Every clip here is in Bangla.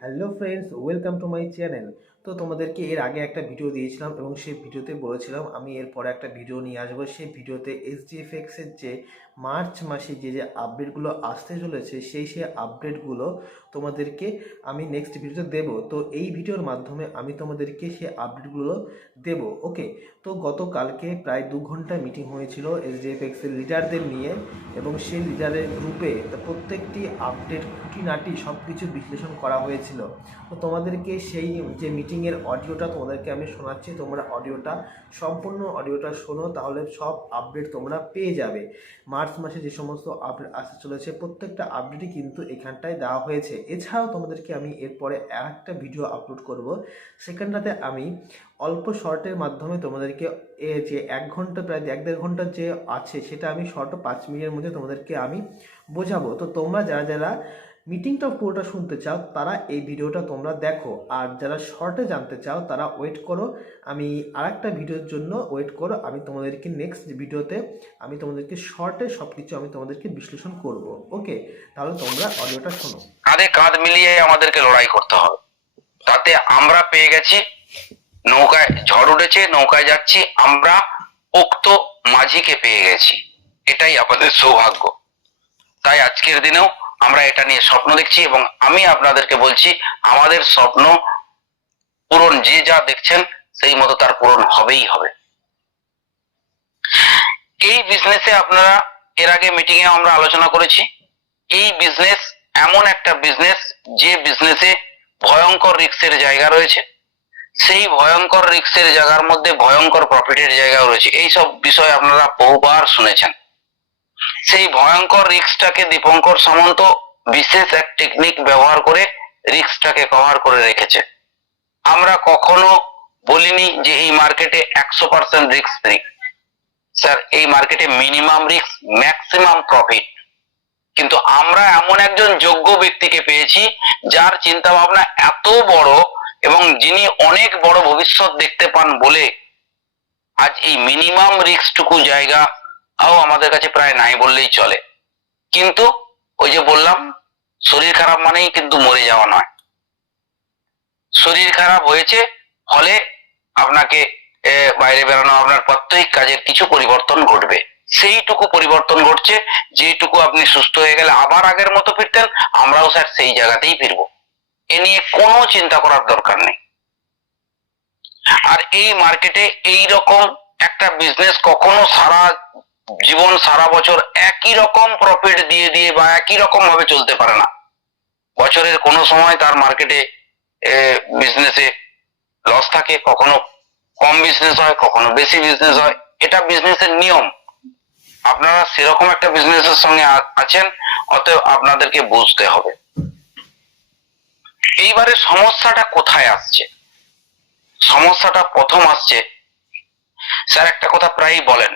Hello friends, welcome to my channel. তো তোমাদেরকে এর আগে একটা ভিডিও দিয়েছিলাম এবং সেই ভিডিওতে বলেছিলাম আমি এরপরে একটা ভিডিও নিয়ে আসবো। সেই ভিডিওতে এসজিএফএক্সের যে মার্চ মাসে যে আপডেটগুলো আসতে চলেছে সেই আপডেটগুলো তোমাদেরকে আমি নেক্সট ভিডিওতে দেবো। তো এই ভিডিওর মাধ্যমে আমি তোমাদেরকে সেই আপডেটগুলো দেবো। ওকে, তো গতকালকে প্রায় 2 ঘন্টা মিটিং হয়েছিল এসডিএফএক্সের লিডারদের নিয়ে এবং সেই লিডারের গ্রুপে প্রত্যেকটি আপডেট খুঁটিনাটি সব কিছু বিশ্লেষণ করা হয়েছিল। তো তোমাদেরকে সেই যে মিটিংয়ের অডিওটা তোমাদেরকে আমি শোনাচ্ছি, তোমরা সম্পূর্ণ অডিওটা শোনো, তাহলে সব আপডেট তোমরা পেয়ে যাবে। মার্চ মাসে যে সমস্ত আপডেট আসতে চলেছে প্রত্যেকটা আপডেটই কিন্তু এখানটায় দেওয়া হয়েছে। এছাড়াও তোমাদেরকে আমি এরপরে একটা ভিডিও আপলোড করব, সেখানটাতে আমি অল্প শর্টের মাধ্যমে তোমাদেরকে যে 1 ঘন্টা প্রায় 1-1.5 ঘন্টা যে আছে সেটা আমি শর্ট 5 মিনিটের মধ্যে তোমাদেরকে আমি বোঝাবো। তো তোমরা যারা যারা মিটিংটা পুরোটা শুনতে চাও তারা এই ভিডিওটা তোমরা দেখো, আর যারা শর্টে জানতে চাও তারা ওয়েট করো, আমি আরেকটা ভিডিওর জন্য ওয়েট করো। আমি তোমাদেরকে নেক্সট ভিডিওতে আমি তোমাদেরকে শর্টে সব কিছু আমি তোমাদেরকে বিশ্লেষণ করব। ওকে, তাহলে তোমরা অডিওটা শোনো। কাঁধে কাঁধ মিলিয়ে আমাদেরকে লড়াই করতে হবে। তাতে আমরা পেয়ে গেছি, নৌকায় ঝড় উঠেছে, নৌকায় যাচ্ছি আমরা, উক্ত মাঝিকে পেয়ে গেছি। এটাই আমাদের সৌভাগ্য। তাই আজকের দিনেও আমরা এটা নিয়ে স্বপ্ন দেখছি এবং আমি আপনাদেরকে বলছি আমাদের স্বপ্ন পূরণ যে যা দেখছেন সেই মতো তার পূরণ হবেই হবে। এই বিজনেসে আপনারা এর আগে মিটিং এ আমরা আলোচনা করেছি, এই বিজনেস এমন একটা বিজনেস যে বিজনেসে ভয়ঙ্কর রিস্কের জায়গা রয়েছে, সেই ভয়ঙ্কর রিস্কের জায়গার মধ্যে ভয়ঙ্কর প্রফিটের জায়গাও রয়েছে। এই সব বিষয় আপনারা বহুবার শুনেছেন। সেই ভয়ঙ্কর রিস্কটাকে দীপঙ্কর সামন্ত বিশেষ এক টেকনিক ব্যবহার করে রিস্কটাকে কভার করে রেখেছে। আমরা কখনো বলিনি যে এই মার্কেটে 100% রিস্ক ফ্রি। স্যার, এই মার্কেটে মিনিমাম রিস্ক, ম্যাক্সিমাম প্রফিট। কিন্তু আমরা এমন একজন যোগ্য ব্যক্তিকে পেয়েছি যার চিন্তা ভাবনা এত বড় এবং যিনি অনেক বড় ভবিষ্যৎ দেখতে পান বলে আজ এই মিনিমাম রিস্কটুকু জায়গাও আমাদের কাছে প্রায় নাই বললেই চলে। কিন্তু ওই যে বললাম, শরীর খারাপ মানেই কিন্তু মরে যাওয়া নয়। শরীর খারাপ হয়েছে ফলে আপনাকে বাইরে বেরানো, আপনার প্রত্যেক কাজের কিছু পরিবর্তন ঘটবে। সেইটুকু পরিবর্তন ঘটছে, যেটুকু আপনি সুস্থ হয়ে গেলে আবার আগের মতো ফিরতেন, আমরাও স্যার সেই জায়গাতেই ফিরবো। এ নিয়ে কোনো চিন্তা করার দরকার নেই। আর এই মার্কেটে এই রকম একটা বিজনেস কখনো সারা জীবন সারা বছর একই রকম প্রফিট দিয়ে দিয়ে বা একই রকম ভাবে চলতে পারে না। বছরের কোনো সময় তার মার্কেটে বিজনেসে লস থাকে, কখনো কম বিজনেস হয়, কখনো বেশি বিজনেস হয়। এটা বিজনেসের নিয়ম। আপনারা সেরকম একটা বিজনেসের সঙ্গে আছেন, অতএব আপনাদেরকে বুঝতে হবে। এইবারে সমস্যাটা কোথায় আসছে? সমস্যাটা প্রথম আসছে, স্যার একটা কথা প্রায়ই বলেন,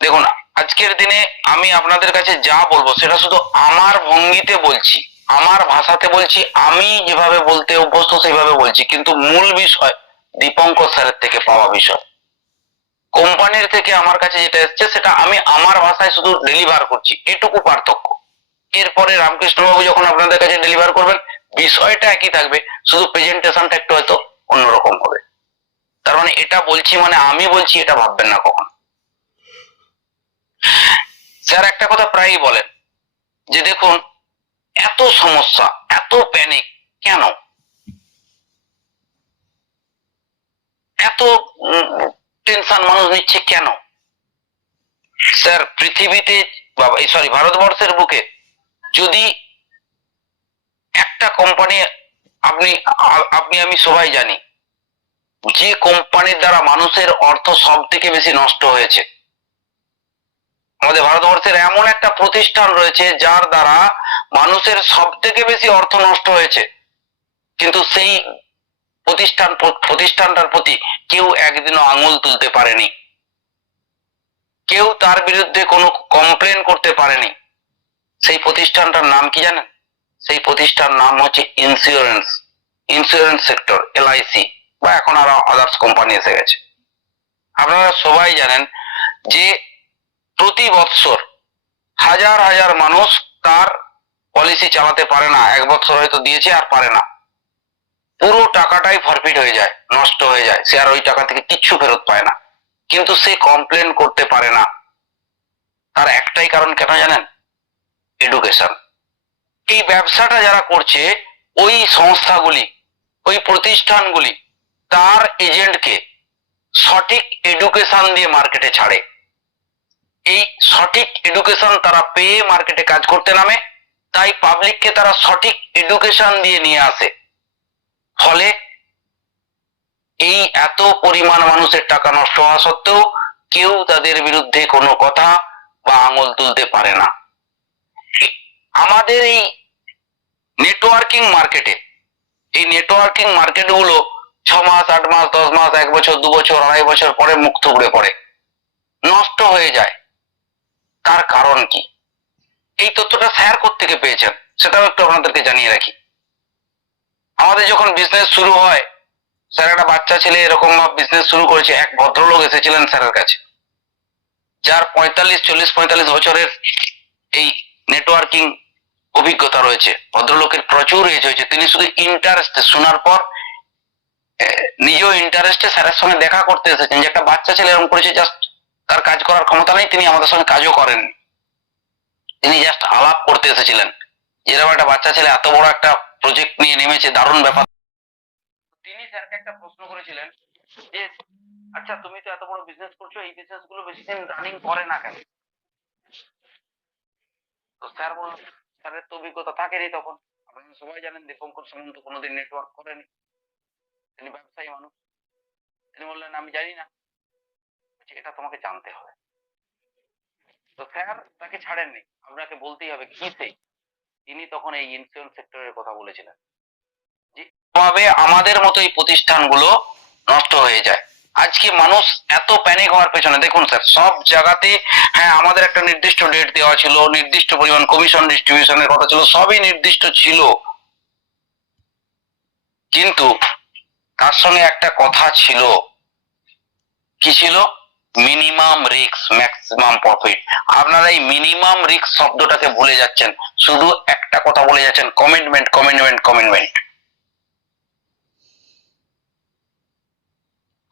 দেখুন আজকের দিনে আমি আপনাদের কাছে যা বলবো সেটা শুধু আমার ভঙ্গিতে বলছি, আমার ভাষাতে বলছি, আমি যেভাবে বলতে অভ্যস্ত সেইভাবে বলছি, কিন্তু মূল বিষয় দীপঙ্কর স্যারের থেকে পাওয়া বিষয়। কোম্পানির থেকে আমার কাছে যেটা এসছে সেটা আমি আমার ভাষায় শুধু ডেলিভার করছি, এটুকু পার্থক্য। এরপরে রামকৃষ্ণবাবু যখন আপনাদের কাছে ডেলিভার করবেন বিষয়টা একই থাকবে, শুধু প্রেজেন্টেশনটা একটু হয়তো অন্যরকম হবে। তার মানে এটা বলছি মানে আমি বলছি এটা ভাববেন না কখন। স্যার একটা কথা প্রায়ই বলেন যে দেখুন এত সমস্যা, এত প্যানিক কেন, এত টেনশন মানুষ নিচ্ছে কেন? স্যার পৃথিবীতে সরি ভারতবর্ষের বুকে যদি একটা কোম্পানি, আপনি আপনি আমি সবাই জানি যে কোম্পানির দ্বারা মানুষের অর্থ সব থেকে বেশি নষ্ট হয়েছে, আমাদের ভারতবর্ষের এমন একটা প্রতিষ্ঠান রয়েছে যার দ্বারা মানুষের সব থেকে বেশি অর্থ নষ্ট হয়েছে, কিন্তু সেই প্রতিষ্ঠানটার প্রতি কেউ একদিনও আঙুল তুলতে পারেনি, কেউ তার বিরুদ্ধে কোনো কমপ্লেন করতে পারেনি। সেই প্রতিষ্ঠানটার নাম কি জানেন? সেই প্রতিষ্ঠান নাম হচ্ছে ইন্স্যুরেন্স, ইন্স্যুরেন্স সেক্টর, এলআইসি, বা এখন আরো আদার্স কোম্পানি এসে গেছে। আপনারা সবাই জানেন যে প্রতি বৎসর হাজার হাজার মানুষ তার পলিসি চালাতে পারে না, 1 বছর হয়তো দিয়েছে আর পারে না। পুরো টাকাটাই ফরফিট হয়ে যায়, নষ্ট হয়ে যায়, সে আর ওই টাকা থেকে কিচ্ছু ফেরত পায় না। কিন্তু সে কমপ্লেন করতে পারে না, তার একটাই কারণ, কেন জানেন? এডুকেশন। এই ব্যবসাটা যারা করছে, ওই সংস্থাগুলি, ওই প্রতিষ্ঠানগুলি তার এজেন্টকে সঠিক এডুকেশন দিয়ে মার্কেটে ছাড়ে। এই সঠিক এডুকেশন তারা পেয়ে মার্কেটে কাজ করতে নামে, তাই পাবলিককে তারা সঠিক এডুকেশন দিয়ে নিয়ে আসে। ফলে এই এত পরিমাণ মানুষের টাকা নষ্ট হওয়া সত্ত্বেও কেউ তাদের বিরুদ্ধে কোনো কথা বা আঙুল তুলতে পারে না। আমাদের এই নেটওয়ার্কিং মার্কেটে, এই নেটওয়ার্কিং মার্কেটগুলো 6 মাস, 8 মাস, 10 মাস, 1 বছর, 2 বছর, 2.5 বছর পরে মুখ থুবড়ে পড়ে, নষ্ট হয়ে যায়। তার কারণ কি? এই তথ্যটা স্যার কোত্থেকে পেয়েছেন সেটাও একটু আপনাদেরকে জানিয়ে রাখি। আমাদের যখন বিজনেস শুরু হয়, স্যার একটা বাচ্চা ছেলে এরকম বিজনেস শুরু করেছে, এক ভদ্রলোক এসেছিলেন স্যারের কাছে, যার 40-45 বছরের এই নেটওয়ার্কিং অভিজ্ঞতা রয়েছে। ভদ্রলোকের প্রচুর এজ হয়েছে, তিনি শুধু ইন্টারেস্টে শোনার পর নিজেও ইন্টারেস্টে স্যারের সঙ্গে দেখা করতে এসেছেন, যে একটা বাচ্চা ছেলে এরকম করেছে, জাস্ট তার কাজ করার ক্ষমতা নেই, তিনি আমাদের সঙ্গে কাজও করেন, তিনি জাস্ট আলাপ করতে এসেছিলেন। এরকম একটা বাচ্চা ছেলে এত বড় একটা প্রজেক্ট নিয়ে নেমেছে, দারুণ ব্যাপার। তিনি স্যারকে একটা প্রশ্ন করেছিলেন যে, আচ্ছা তুমি তো এত বড় বিজনেস করছো, এই বিজনেস গুলো বেশি দিন রানিং করে না কেন? তো স্যার বলল, স্যারের তো অভিজ্ঞতা থাকেনি তখন। আপনারা সবাই জানেন দীপঙ্কর সামন্ত কোনোদিন নেটওয়ার্ক করেনি, তিনি ব্যবসায়ী মানুষ। তিনি বললেন, আমি জানি না। বলছি, এটা তোমাকে জানতে হবে। তো স্যার তাকে ছাড়েননি, আপনাকে বলতেই হবে কি সেই। তিনি তখন এই ইন্স্যুরেন্স সেক্টরের কথা বলেছিলেন, যে ভাবে আমাদের মতো এই প্রতিষ্ঠানগুলো নষ্ট হয়ে যায়। আজকে মানুষ এত প্যানিক হওয়ার পেছনে দেখুন স্যার, সব জায়গাতে, হ্যাঁ আমাদের একটা নির্দিষ্ট ডেট দেওয়া ছিল, নির্দিষ্ট পরিমাণ কমিশন ডিস্ট্রিবিউশনের কথা ছিল, সবই নির্দিষ্ট ছিল, কিন্তু তার সঙ্গে একটা কথা ছিল, কি ছিল? Minimum risk maximum profit. আপনারা এই মিনিমাম রিস্ক শব্দটাকে ভুলে যাচ্ছেন, শুধু একটা কথা বলে যাচ্ছেন, কমিটমেন্ট, কমিটমেন্ট, কমিটমেন্ট।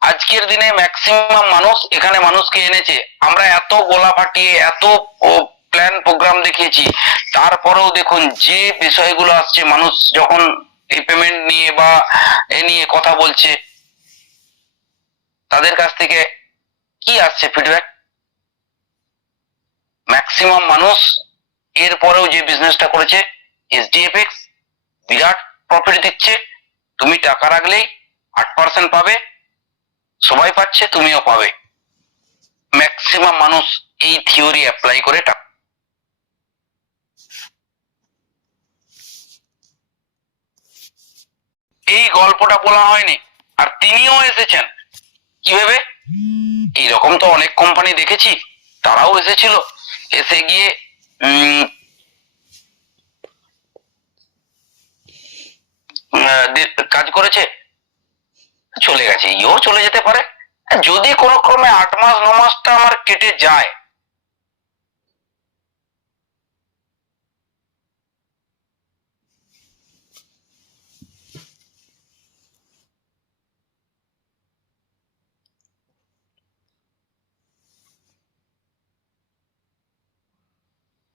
আজকের দিনে ম্যাক্সিমাম মানুষ এখানে মানুষকে এনেছে, আমরা এত গোলা ফাটিয়ে এত প্ল্যান প্রোগ্রাম দেখিয়েছি, তারপরেও দেখুন যে বিষয়গুলো আসছে, মানুষ যখন এই পেমেন্ট নিয়ে বা এ নিয়ে কথা বলছে, তাদের কাছ থেকে কি আসছে ফিডব্যাক? ম্যাক্সিমাম মানুষ এরপরেও যে বিজনেসটা করেছে, এইচডিএফএক্স বিরাট প্রফিট দিচ্ছে, তুমি টাকা রাখলেই 8% পাবে, সবাই পাচ্ছে, তুমিও পাবে। ম্যাক্সিমাম মানুষ এই থিওরি অ্যাপ্লাই করে টাকা। এই গল্পটা বলা হয়নি, আর তিনিও এসেছেন কি ভেবে? এইরকম তো অনেক কোম্পানি দেখেছি, তারাও এসেছিল, এসে গিয়ে কাজ করেছে, চলে গেছে, ইও চলে যেতে পারে। যদি কোনো ক্রমে 8 মাস 9 মাসটা আমার কেটে যায়,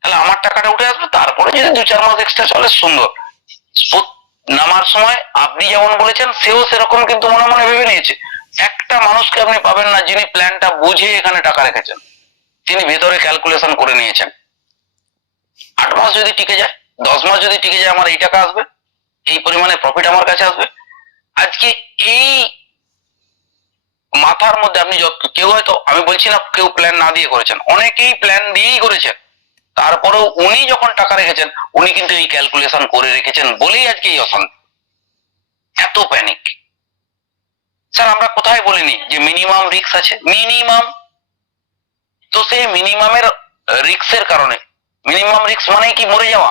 তাহলে আমার টাকাটা উঠে আসবে, তারপরে যদি 2-4 মাস এক্সট্রা চলে, সুন্দর। নামার সময় আপনি যেমন বলেছেন, সেও সেরকম কিন্তু মনে মনে ভেবে নিয়েছে। একটা মানুষকে আপনি পাবেন না যিনি প্ল্যানটা বুঝে এখানে টাকা রেখেছেন, তিনি ভেতরে ক্যালকুলেশন করে নিয়েছেন, 8 মাস যদি টিকে যায়, 10 মাস যদি টিকে যায়, আমার এই টাকা আসবে, এই পরিমাণে প্রফিট আমার কাছে আসবে। আজকে এই মাথার মধ্যে আপনি কেউ হয়তো, আমি বলছি না কেউ প্ল্যান না দিয়ে করেছেন, অনেকেই প্ল্যান দিয়েই করেছেন, তারপরেও উনি যখন টাকা রেখেছেন, উনি কিন্তু এই ক্যালকুলেশন করে রেখেছেন বলেই আজকে এই অশান্তি, এত প্যানিক। স্যার আমরা কোথায় বলিনি যে মিনিমাম রিস্ক আছে? মিনিমাম, তো সেই মিনিমামের রিস্কের কারণে, মিনিমাম রিস্ক মানে কি মরে যাওয়া?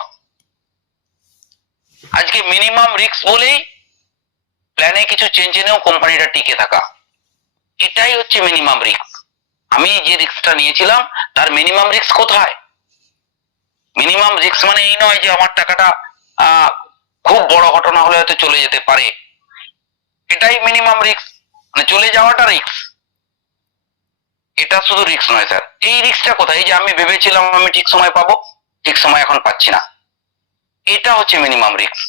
আজকে মিনিমাম রিস্ক বলেই প্ল্যানে কিছু চেঞ্জ এনেও কোম্পানিটা টিকে থাকা, এটাই হচ্ছে মিনিমাম রিস্ক। আমি যে রিস্কটা নিয়েছিলাম তার মিনিমাম রিস্ক কোথায়? মিনিমাম রিস্ক মানে এই নয় যে আমার টাকাটা খুব বড় ঘটনা হলে হয়তো চলে যেতে পারে, এটাই মিনিমাম রিস্ক, মানে চলে যাওয়াটা রিস্ক। এটা শুধু রিস্ক নয় স্যার, এই রিস্কটা কোথায়? এই যে আমি ভেবেছিলাম আমি ঠিক সময় পাবো, ঠিক সময় এখন পাচ্ছি না, এটা হচ্ছে মিনিমাম রিস্ক।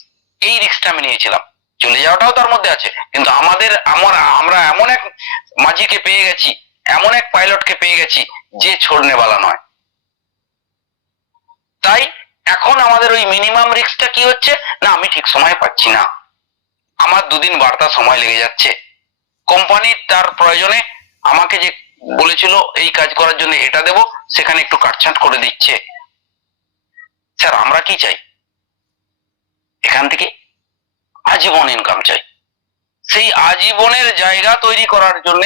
এই রিস্কটা আমি নিয়েছিলাম। চলে যাওয়াটাও তার মধ্যে আছে, কিন্তু আমরা এমন এক মাঝিকে পেয়ে গেছি, এমন এক পাইলটকে পেয়ে গেছি যে ছোড়নেওয়ালা নয়। তাই এখন আমাদের ওই মিনিমাম রিস্কটা কি হচ্ছে না, আমি ঠিক সময় পাচ্ছি না, আমার দুদিন বার্তা সময় লেগে যাচ্ছে। কোম্পানি তার প্রয়োজনে আমাকে যে বলেছিল এই কাজ করার জন্য এটা দেব, সেখানে একটু কাটছাঁট করে দিচ্ছে। স্যার আমরা কি চাই? এখান থেকে আজীবন ইনকাম চাই। সেই আজীবনের জায়গা তৈরি করার জন্য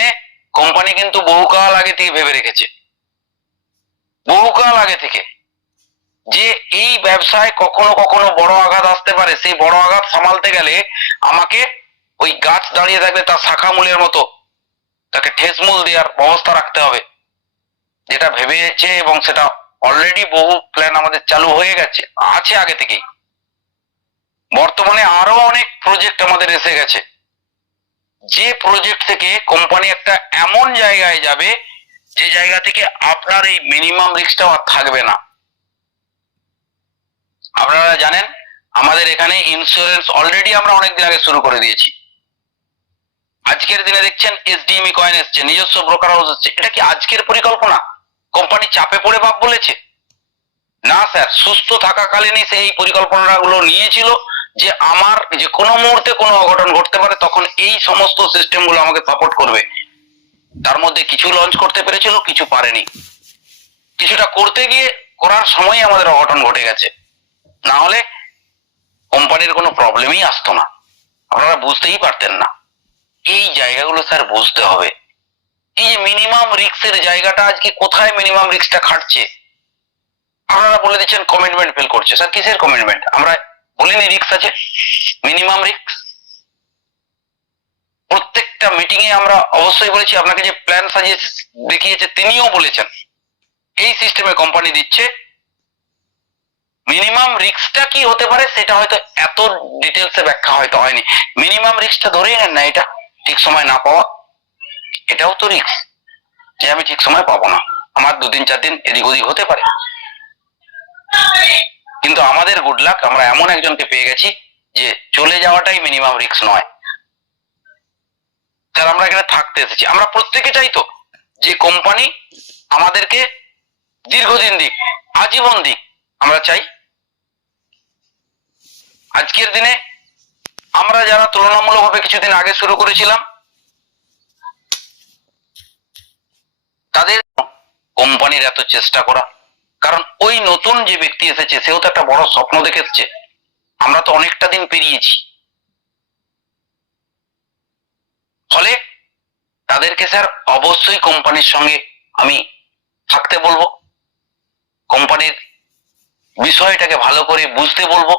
কোম্পানি কিন্তু বহুকাল আগে থেকে ভেবে রেখেছে, বহুকাল আগে থেকে, যে এই ব্যবসায় কখনো কখনো বড় আঘাত আসতে পারে। সেই বড় আঘাত সামালতে গেলে আমাকে ওই গাছ দাঁড়িয়ে থাকলে তার শাখা মূলের মতো তাকে ঠেস মূল দেওয়ার ব্যবস্থা রাখতে হবে, যেটা ভেবেছে, এবং সেটা অলরেডি বহু প্ল্যান আমাদের চালু হয়ে গেছে, আছে আগে থেকেই। বর্তমানে আরো অনেক প্রজেক্ট আমাদের এসে গেছে, যে প্রজেক্ট থেকে কোম্পানি একটা এমন জায়গায় যাবে যে জায়গা থেকে আপনার এই মিনিমাম রিস্কটাও আর থাকবে না। আপনারা জানেন আমাদের এখানে ইন্স্যুরেন্স অলরেডি আমরা অনেকদিন আগে শুরু করে দিয়েছি। আজকের দিনে দেখছেন এসডিএমই কয়েন এসছে, নিজস্ব ব্রোকার হাউস এসছে। এটা কি আজকের পরিকল্পনা? কোম্পানি চাপে পড়ে ভাব বলেছে? না স্যার, সুস্থ থাকাকালীনই সে এই পরিকল্পনাগুলো নিয়েছিল যে আমার যে কোনো মুহূর্তে কোনো অঘটন ঘটতে পারে, তখন এই সমস্ত সিস্টেমগুলো আমাকে সাপোর্ট করবে। তার মধ্যে কিছু লঞ্চ করতে পেরেছিল, কিছু পারেনি। কিছুটা করতে গিয়ে করার সময় আমাদের অঘটন ঘটে গেছে, না হলে কোম্পানির কোনো প্রবলেমই আসতো না, আপনারা বুঝতেই পারতেন না। এই জায়গাগুলো স্যার বুঝতে হবে। এই যে মিনিমাম রিস্কের জায়গাটা, আজকে কোথায় মিনিমাম রিস্কটা খাটছে? আপনারা বলে দিচ্ছেন কমিটমেন্ট ফেল করছে। স্যার কিসের কমিটমেন্ট? আমরা বলিনি রিস্ক আছে, মিনিমাম রিস্ক। প্রত্যেকটা মিটিং এ আমরা অবশ্যই বলেছি, আপনাকে যে প্ল্যান সাজিয়ে দেখিয়েছে তিনিও বলেছেন এই সিস্টেমে কোম্পানি দিচ্ছে। মিনিমাম রিস্কটা কি হতে পারে সেটা হয়তো এত ডিটেলসে ব্যাখ্যা হয়তো হয়নি। মিনিমাম রিস্কটা ধরেই নেন না, এটা ঠিক সময় না পাওয়া, এটাও তো রিস্ক, যে আমি ঠিক সময় পাবো না, আমার 2-4 দিন এদিক ওদিক হতে পারে। কিন্তু আমাদের গুড লাক, আমরা এমন একজনকে পেয়ে গেছি যে চলে যাওয়াটাই মিনিমাম রিস্ক নয়। স্যার আমরা এখানে থাকতে এসেছি, আমরা প্রত্যেকে চাইতো যে কোম্পানি আমাদেরকে দীর্ঘদিন দিক, আজীবন দিক, আমরা চাই। আজকের দিনে আমরা যারা তুলনামূলকভাবে কিছুদিন আগে শুরু করেছিলাম, তাদের কোম্পানির এত চেষ্টা করা, কারণ ওই নতুন যে ব্যক্তি এসেছে সেও তো একটা বড় স্বপ্ন দেখে এসেছে। আমরা তো অনেকটা দিন পেরিয়েছি, ফলে তাদেরকে স্যার অবশ্যই কোম্পানির সঙ্গে আমি থাকতে বলবো, কোম্পানির বিষয়টাকে ভালো করে বুঝতে বলবো।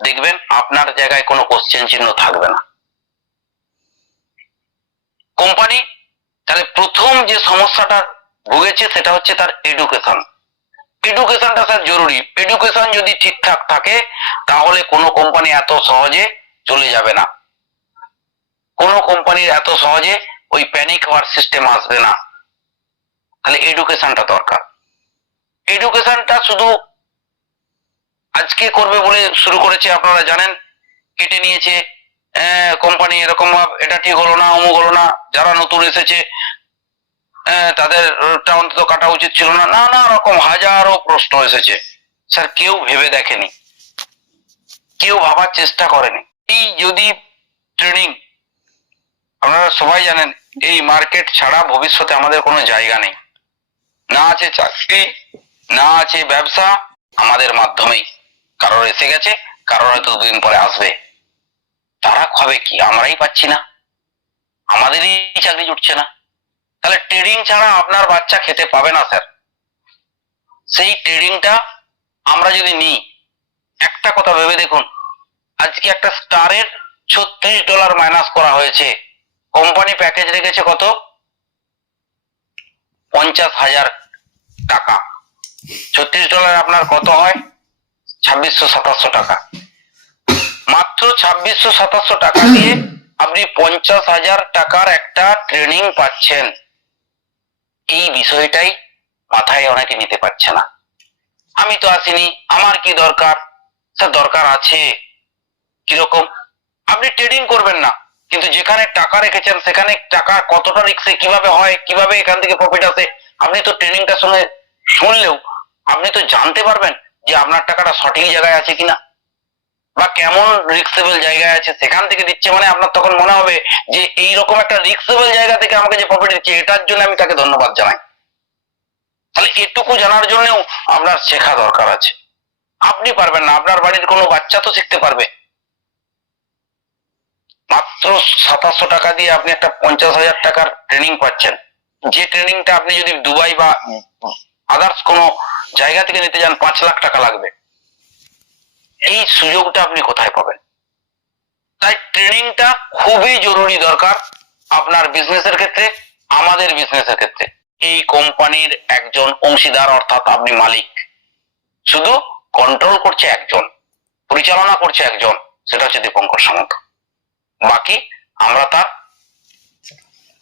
দেখবেন আপনার জায়গায় কোনো কোশ্চেন চিহ্ন থাকবে না। কোম্পানি তাহলে প্রথম যে সমস্যাটা ভুগেছে সেটা হচ্ছে তার এডুকেশন। এডুকেশনটা স্যার জরুরি। এডুকেশন যদি ঠিকঠাক থাকে তাহলে কোনো কোম্পানি এত সহজে চলে যাবে না, কোনো কোম্পানির এত সহজে ওই প্যানিক হওয়ার সিস্টেম আসবে না। তাহলে এডুকেশনটা দরকার। এডুকেশনটা শুধু আজকে করবে বলে শুরু করেছে, আপনারা জানেন, কেটে নিয়েছে কোম্পানি, এরকম এটা ঠিক হলো না, অমুক হলো না, যারা নতুন এসেছে তাদেরটা অন্তত কাটা উচিত ছিল না, নানা রকম হাজারো প্রশ্ন এসেছে। স্যার কেউ ভেবে দেখেনি, কেউ ভাবার চেষ্টা করেনি। এই যদি ট্রেনিং, আপনারা সবাই জানেন এই মার্কেট ছাড়া ভবিষ্যতে আমাদের কোনো জায়গা নেই, না আছে চাকরি, না আছে ব্যবসা, আমাদের মাধ্যমেই। কারোর এসে গেছে, কারোর হয়তো 2 দিন পরে আসবে, তারা খাবে কি? আমরাই পাচ্ছি না, আমাদেরই চাকরি জুটছে না। তাহলে ট্রেডিং ছাড়া আপনার বাচ্চা খেতে পাবে না স্যার। সেই ট্রেডিংটা আমরা যদি নিই, একটা কথা ভেবে দেখুন, আজকে একটা স্টারের $36 মাইনাস করা হয়েছে, কোম্পানি প্যাকেজ রেখেছে কত? 50,000 টাকা। $36 আপনার কত হয়? 2600-2700 টাকা। মাত্র 2600-2700 টাকা দিয়ে আপনি 50,000 টাকার একটা ট্রেনিং পাচ্ছেন, এই বিষয়টাই মাথায় অনেকে নিতে পারছে না। আমি তো আসিনি, আমার কি দরকার? স্যার দরকার আছে। কিরকম? আপনি ট্রেডিং করবেন না, কিন্তু যেখানে টাকা রেখেছেন সেখানে টাকা কতটা রিস্কে কিভাবে হয়, কিভাবে এখান থেকে প্রফিট আসে, আপনি তো ট্রেনিংটা শুনলেও আপনি তো জানতে পারবেন যে আপনার টাকাটা সঠিক জায়গায় আছে কিনা, বা কেমন রিস্কেবল জায়গায় আছে। সেখান থেকে দিচ্ছে মানে আপনার তখন মনে হবে যে এইরকম একটা রিস্কেবল জায়গা থেকে আমাকে যে প্রফিট দিচ্ছে, এটার জন্য আমি তাকে ধন্যবাদ জানাই। তাহলে এটুকু জানার জন্যও আপনার শেখা দরকার আছে। আপনি পারবেন না, আপনার বাড়ির কোনো বাচ্চা তো শিখতে পারবে। মাত্র 2700 টাকা দিয়ে আপনি একটা 50,000 টাকার ট্রেনিং পাচ্ছেন, যে ট্রেনিংটা আপনি যদি দুবাই বা আদার্স কোনো জায়গা থেকে নিতে যান 5 লাখ টাকা লাগবে। এই সুযোগটা আপনি কোথায় পাবেন? তাই ট্রেনিংটা খুবই জরুরি দরকার আপনার বিজনেসের ক্ষেত্রে, আমাদের বিজনেসের ক্ষেত্রে। এই কোম্পানির একজন অংশীদার, অর্থাৎ আপনি মালিক, শুধু কন্ট্রোল করছে একজন, পরিচালনা করছে একজন, সেটা হচ্ছে দীপঙ্কর সামন্ত। বাকি আমরা তার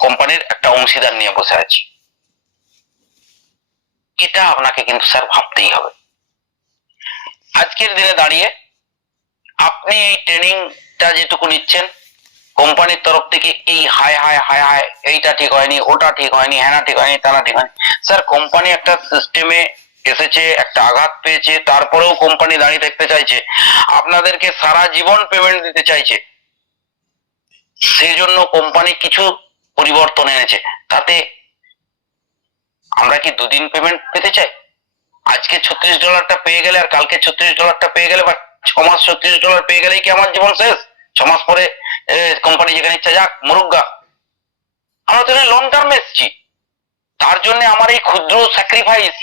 কোম্পানির একটা অংশীদার নিয়ে বসে আছি। এটা আপনাকে কিন্তু স্যার ভাবতেই হবে। আজকের দিনে দাঁড়িয়ে আপনি এই ট্রেনিংটা যেটুকু নিচ্ছেন কোম্পানির তরফ থেকে, এই হায় হায় হায় হায় এইটা ঠিক হয়নি, ওটা ঠিক হয়নি, হ্যানা ঠিক হয়নি, তারা ঠিক হয়নি, স্যার কোম্পানি একটা সিস্টেমে এসেছে, একটা আঘাত পেয়েছে, তারপরেও কোম্পানি দাঁড়িয়ে থাকতে চাইছে, আপনাদেরকে সারা জীবন পেমেন্ট দিতে চাইছে। সেই জন্য কোম্পানি কিছু পরিবর্তন এনেছে। তাতে আমরা কি দুদিন পেমেন্ট পেতে চাই? আজকে $36 পেয়ে গেলে আর কালকে $36 পেয়ে গেলে, বা 6 মাস $36 পেয়ে গেলেই কি আমার জীবন শেষ? 6 মাস পরে কোম্পানি যেখানে ইচ্ছা যাক মুরুগা। আমরা তো লং টার্মে এসেছি। তার জন্য আমার এই ক্ষুদ্র স্যাক্রিফাইস,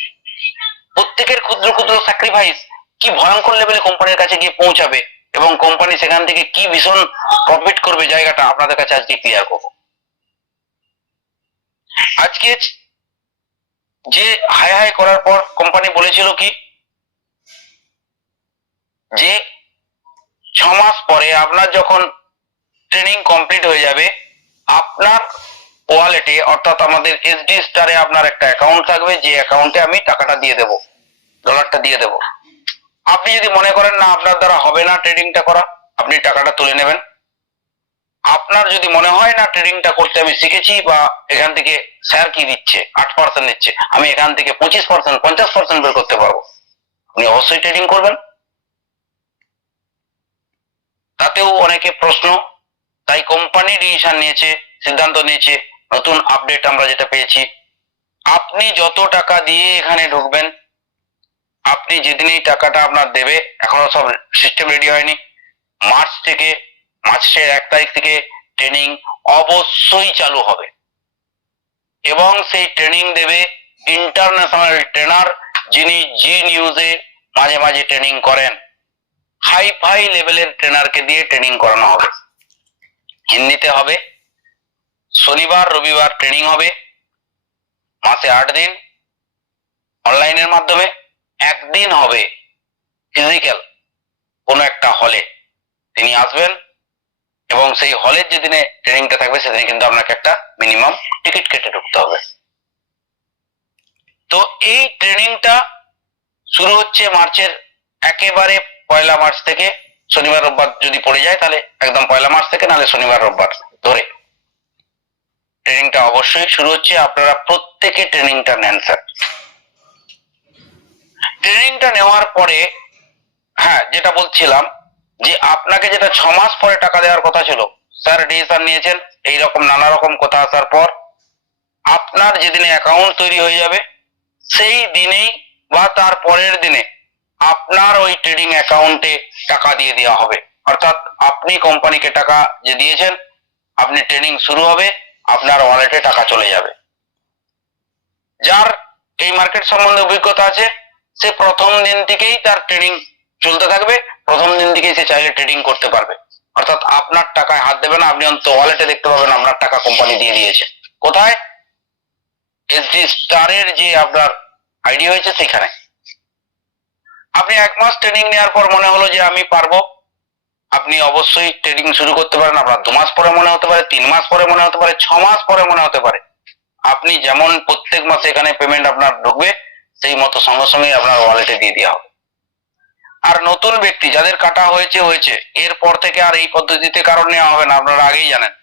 প্রত্যেকের ক্ষুদ্র ক্ষুদ্র স্যাক্রিফাইস কি ভয়ঙ্কর লেভেলে কোম্পানির কাছে গিয়ে পৌঁছাবে, এবং কোম্পানি সেখান থেকে কি ভীষণ প্রফিট করবে, জায়গাটা আপনাদের কাছে আজকে ক্লিয়ার করবো। আজকে যে হাই হাই করার পর কোম্পানি বলেছিল কি, যে 6 মাস পরে আপনার যখন ট্রেনিং কমপ্লিট হয়ে যাবে, আপনার ওয়ালেটে, অর্থাৎ আমাদের এসডি স্টারে আপনার একটা অ্যাকাউন্ট থাকবে, যে অ্যাকাউন্টে আমি টাকাটা দিয়ে দেবো, ডলারটা দিয়ে দেবো। আপনি যদি মনে করেন না আপনার দ্বারা হবে না ট্রেডিংটা করা, আপনি টাকাটা তুলে নেবেন। আপনার যদি মনে হয় না ট্রেডিংটা করতে আমি শিখেছি, বা এখান থেকে স্যার কি দিচ্ছে 8% নিচ্ছে, আমি এখান থেকে 25% 50% বের করতে পারবো, আপনি অবশ্যই ট্রেডিং করবেন। তাতেও অনেকে প্রশ্ন, তাই কোম্পানি ডিসিশন নিয়েছে, সিদ্ধান্ত নিয়েছে, নতুন আপডেট আমরা যেটা পেয়েছি, আপনি যত টাকা দিয়ে এখানে ঢুকবেন, আপনি যেদিন এই টাকাটা আপনার দেবে, এখনো সব সিস্টেম রেডি হয়নি, মার্চের 1 তারিখ থেকে ট্রেনিং অবশ্যই চালু হবে, এবং সেই ট্রেনিং দেবে ইন্টারন্যাশনাল ট্রেনার, যিনি জি নিউজে মাঝে মাঝে ট্রেনিং করেন। হাই ফাই লেভেলের ট্রেনারকে দিয়ে ট্রেনিং করানো হবে, হিন্দিতে হবে, শনিবার রবিবার ট্রেনিং হবে, মাসে 8 দিন অনলাইনের মাধ্যমে, একদিন হবে ফিজিক্যাল কোনো একটা হলে, তিনি আসবেন, এবং সেই হলের যেদিনে ট্রেনিংটা থাকবে সেদিনে কিন্তু আপনাকে একটা মিনিমাম টিকিট কেটে ঢুকতে হবে। তো এই ট্রেনিংটা শুরু হচ্ছে মার্চের একেবারে 1 মার্চ থেকে, শনিবার রোববার যদি পড়ে যায় তাহলে একদম 1 মার্চ থেকে, নাহলে শনিবার রোববার ধরে ট্রেনিংটা অবশ্যই শুরু হচ্ছে। আপনারা প্রত্যেকে ট্রেনিংটা নেন স্যার। ট্রেনিংটা নেওয়ার পরে, হ্যাঁ যেটা বলছিলাম, যে আপনাকে যেটা 6 মাস পরে টাকা দেওয়ার কথা ছিল, স্যার ডিসিশন নিয়েছেন, এইরকম নানা রকম কথা আসার পর আপনার যেদিনে অ্যাকাউন্ট তৈরি হয়ে যাবে সেই দিনেই বা তার পরের দিনে আপনার ওই ট্রেডিং অ্যাকাউন্টে টাকা দিয়ে দেওয়া হবে। অর্থাৎ আপনি কোম্পানিকে টাকা যে দিয়েছেন, আপনি ট্রেনিং শুরু হবে, আপনার ওয়ালেটে টাকা চলে যাবে। যার এই মার্কেট সম্বন্ধে অভিজ্ঞতা আছে, সে প্রথম দিন থেকেই তার ট্রেনিং চলতে থাকবে, প্রথম দিন থেকেই সে চাইলে ট্রেডিং করতে পারবে। অর্থাৎ আপনার টাকায় হাত দেবে না, আপনি অন্তত ওয়ালেটে দেখতে পাবেন আপনার টাকা কোম্পানি দিয়ে দিয়েছে। কোথায়? এসডি স্টারের যে আপনার আইডি হয়েছে সেখানে। আপনি 1 মাস ট্রেনিং নেওয়ার পর মনে হলো যে আমি পারবো, আপনি অবশ্যই ট্রেডিং শুরু করতে পারেন। আপনার 2 মাস পরে মনে হতে পারে, 3 মাস পরে মনে হতে পারে, 6 মাস পরে মনে হতে পারে। আপনি যেমন প্রত্যেক মাসে এখানে পেমেন্ট আপনার ঢুকবে, সেই মতো সঙ্গে সঙ্গে আপনার ওয়ালেটে দিয়ে দেওয়া হবে। আর নতুন ব্যক্তি যাদের কাটা হয়েছে হয়েছে, এরপর থেকে আর এই পদ্ধতিতে কারণ নেওয়া হবে না, আপনারা আগেই জানেন।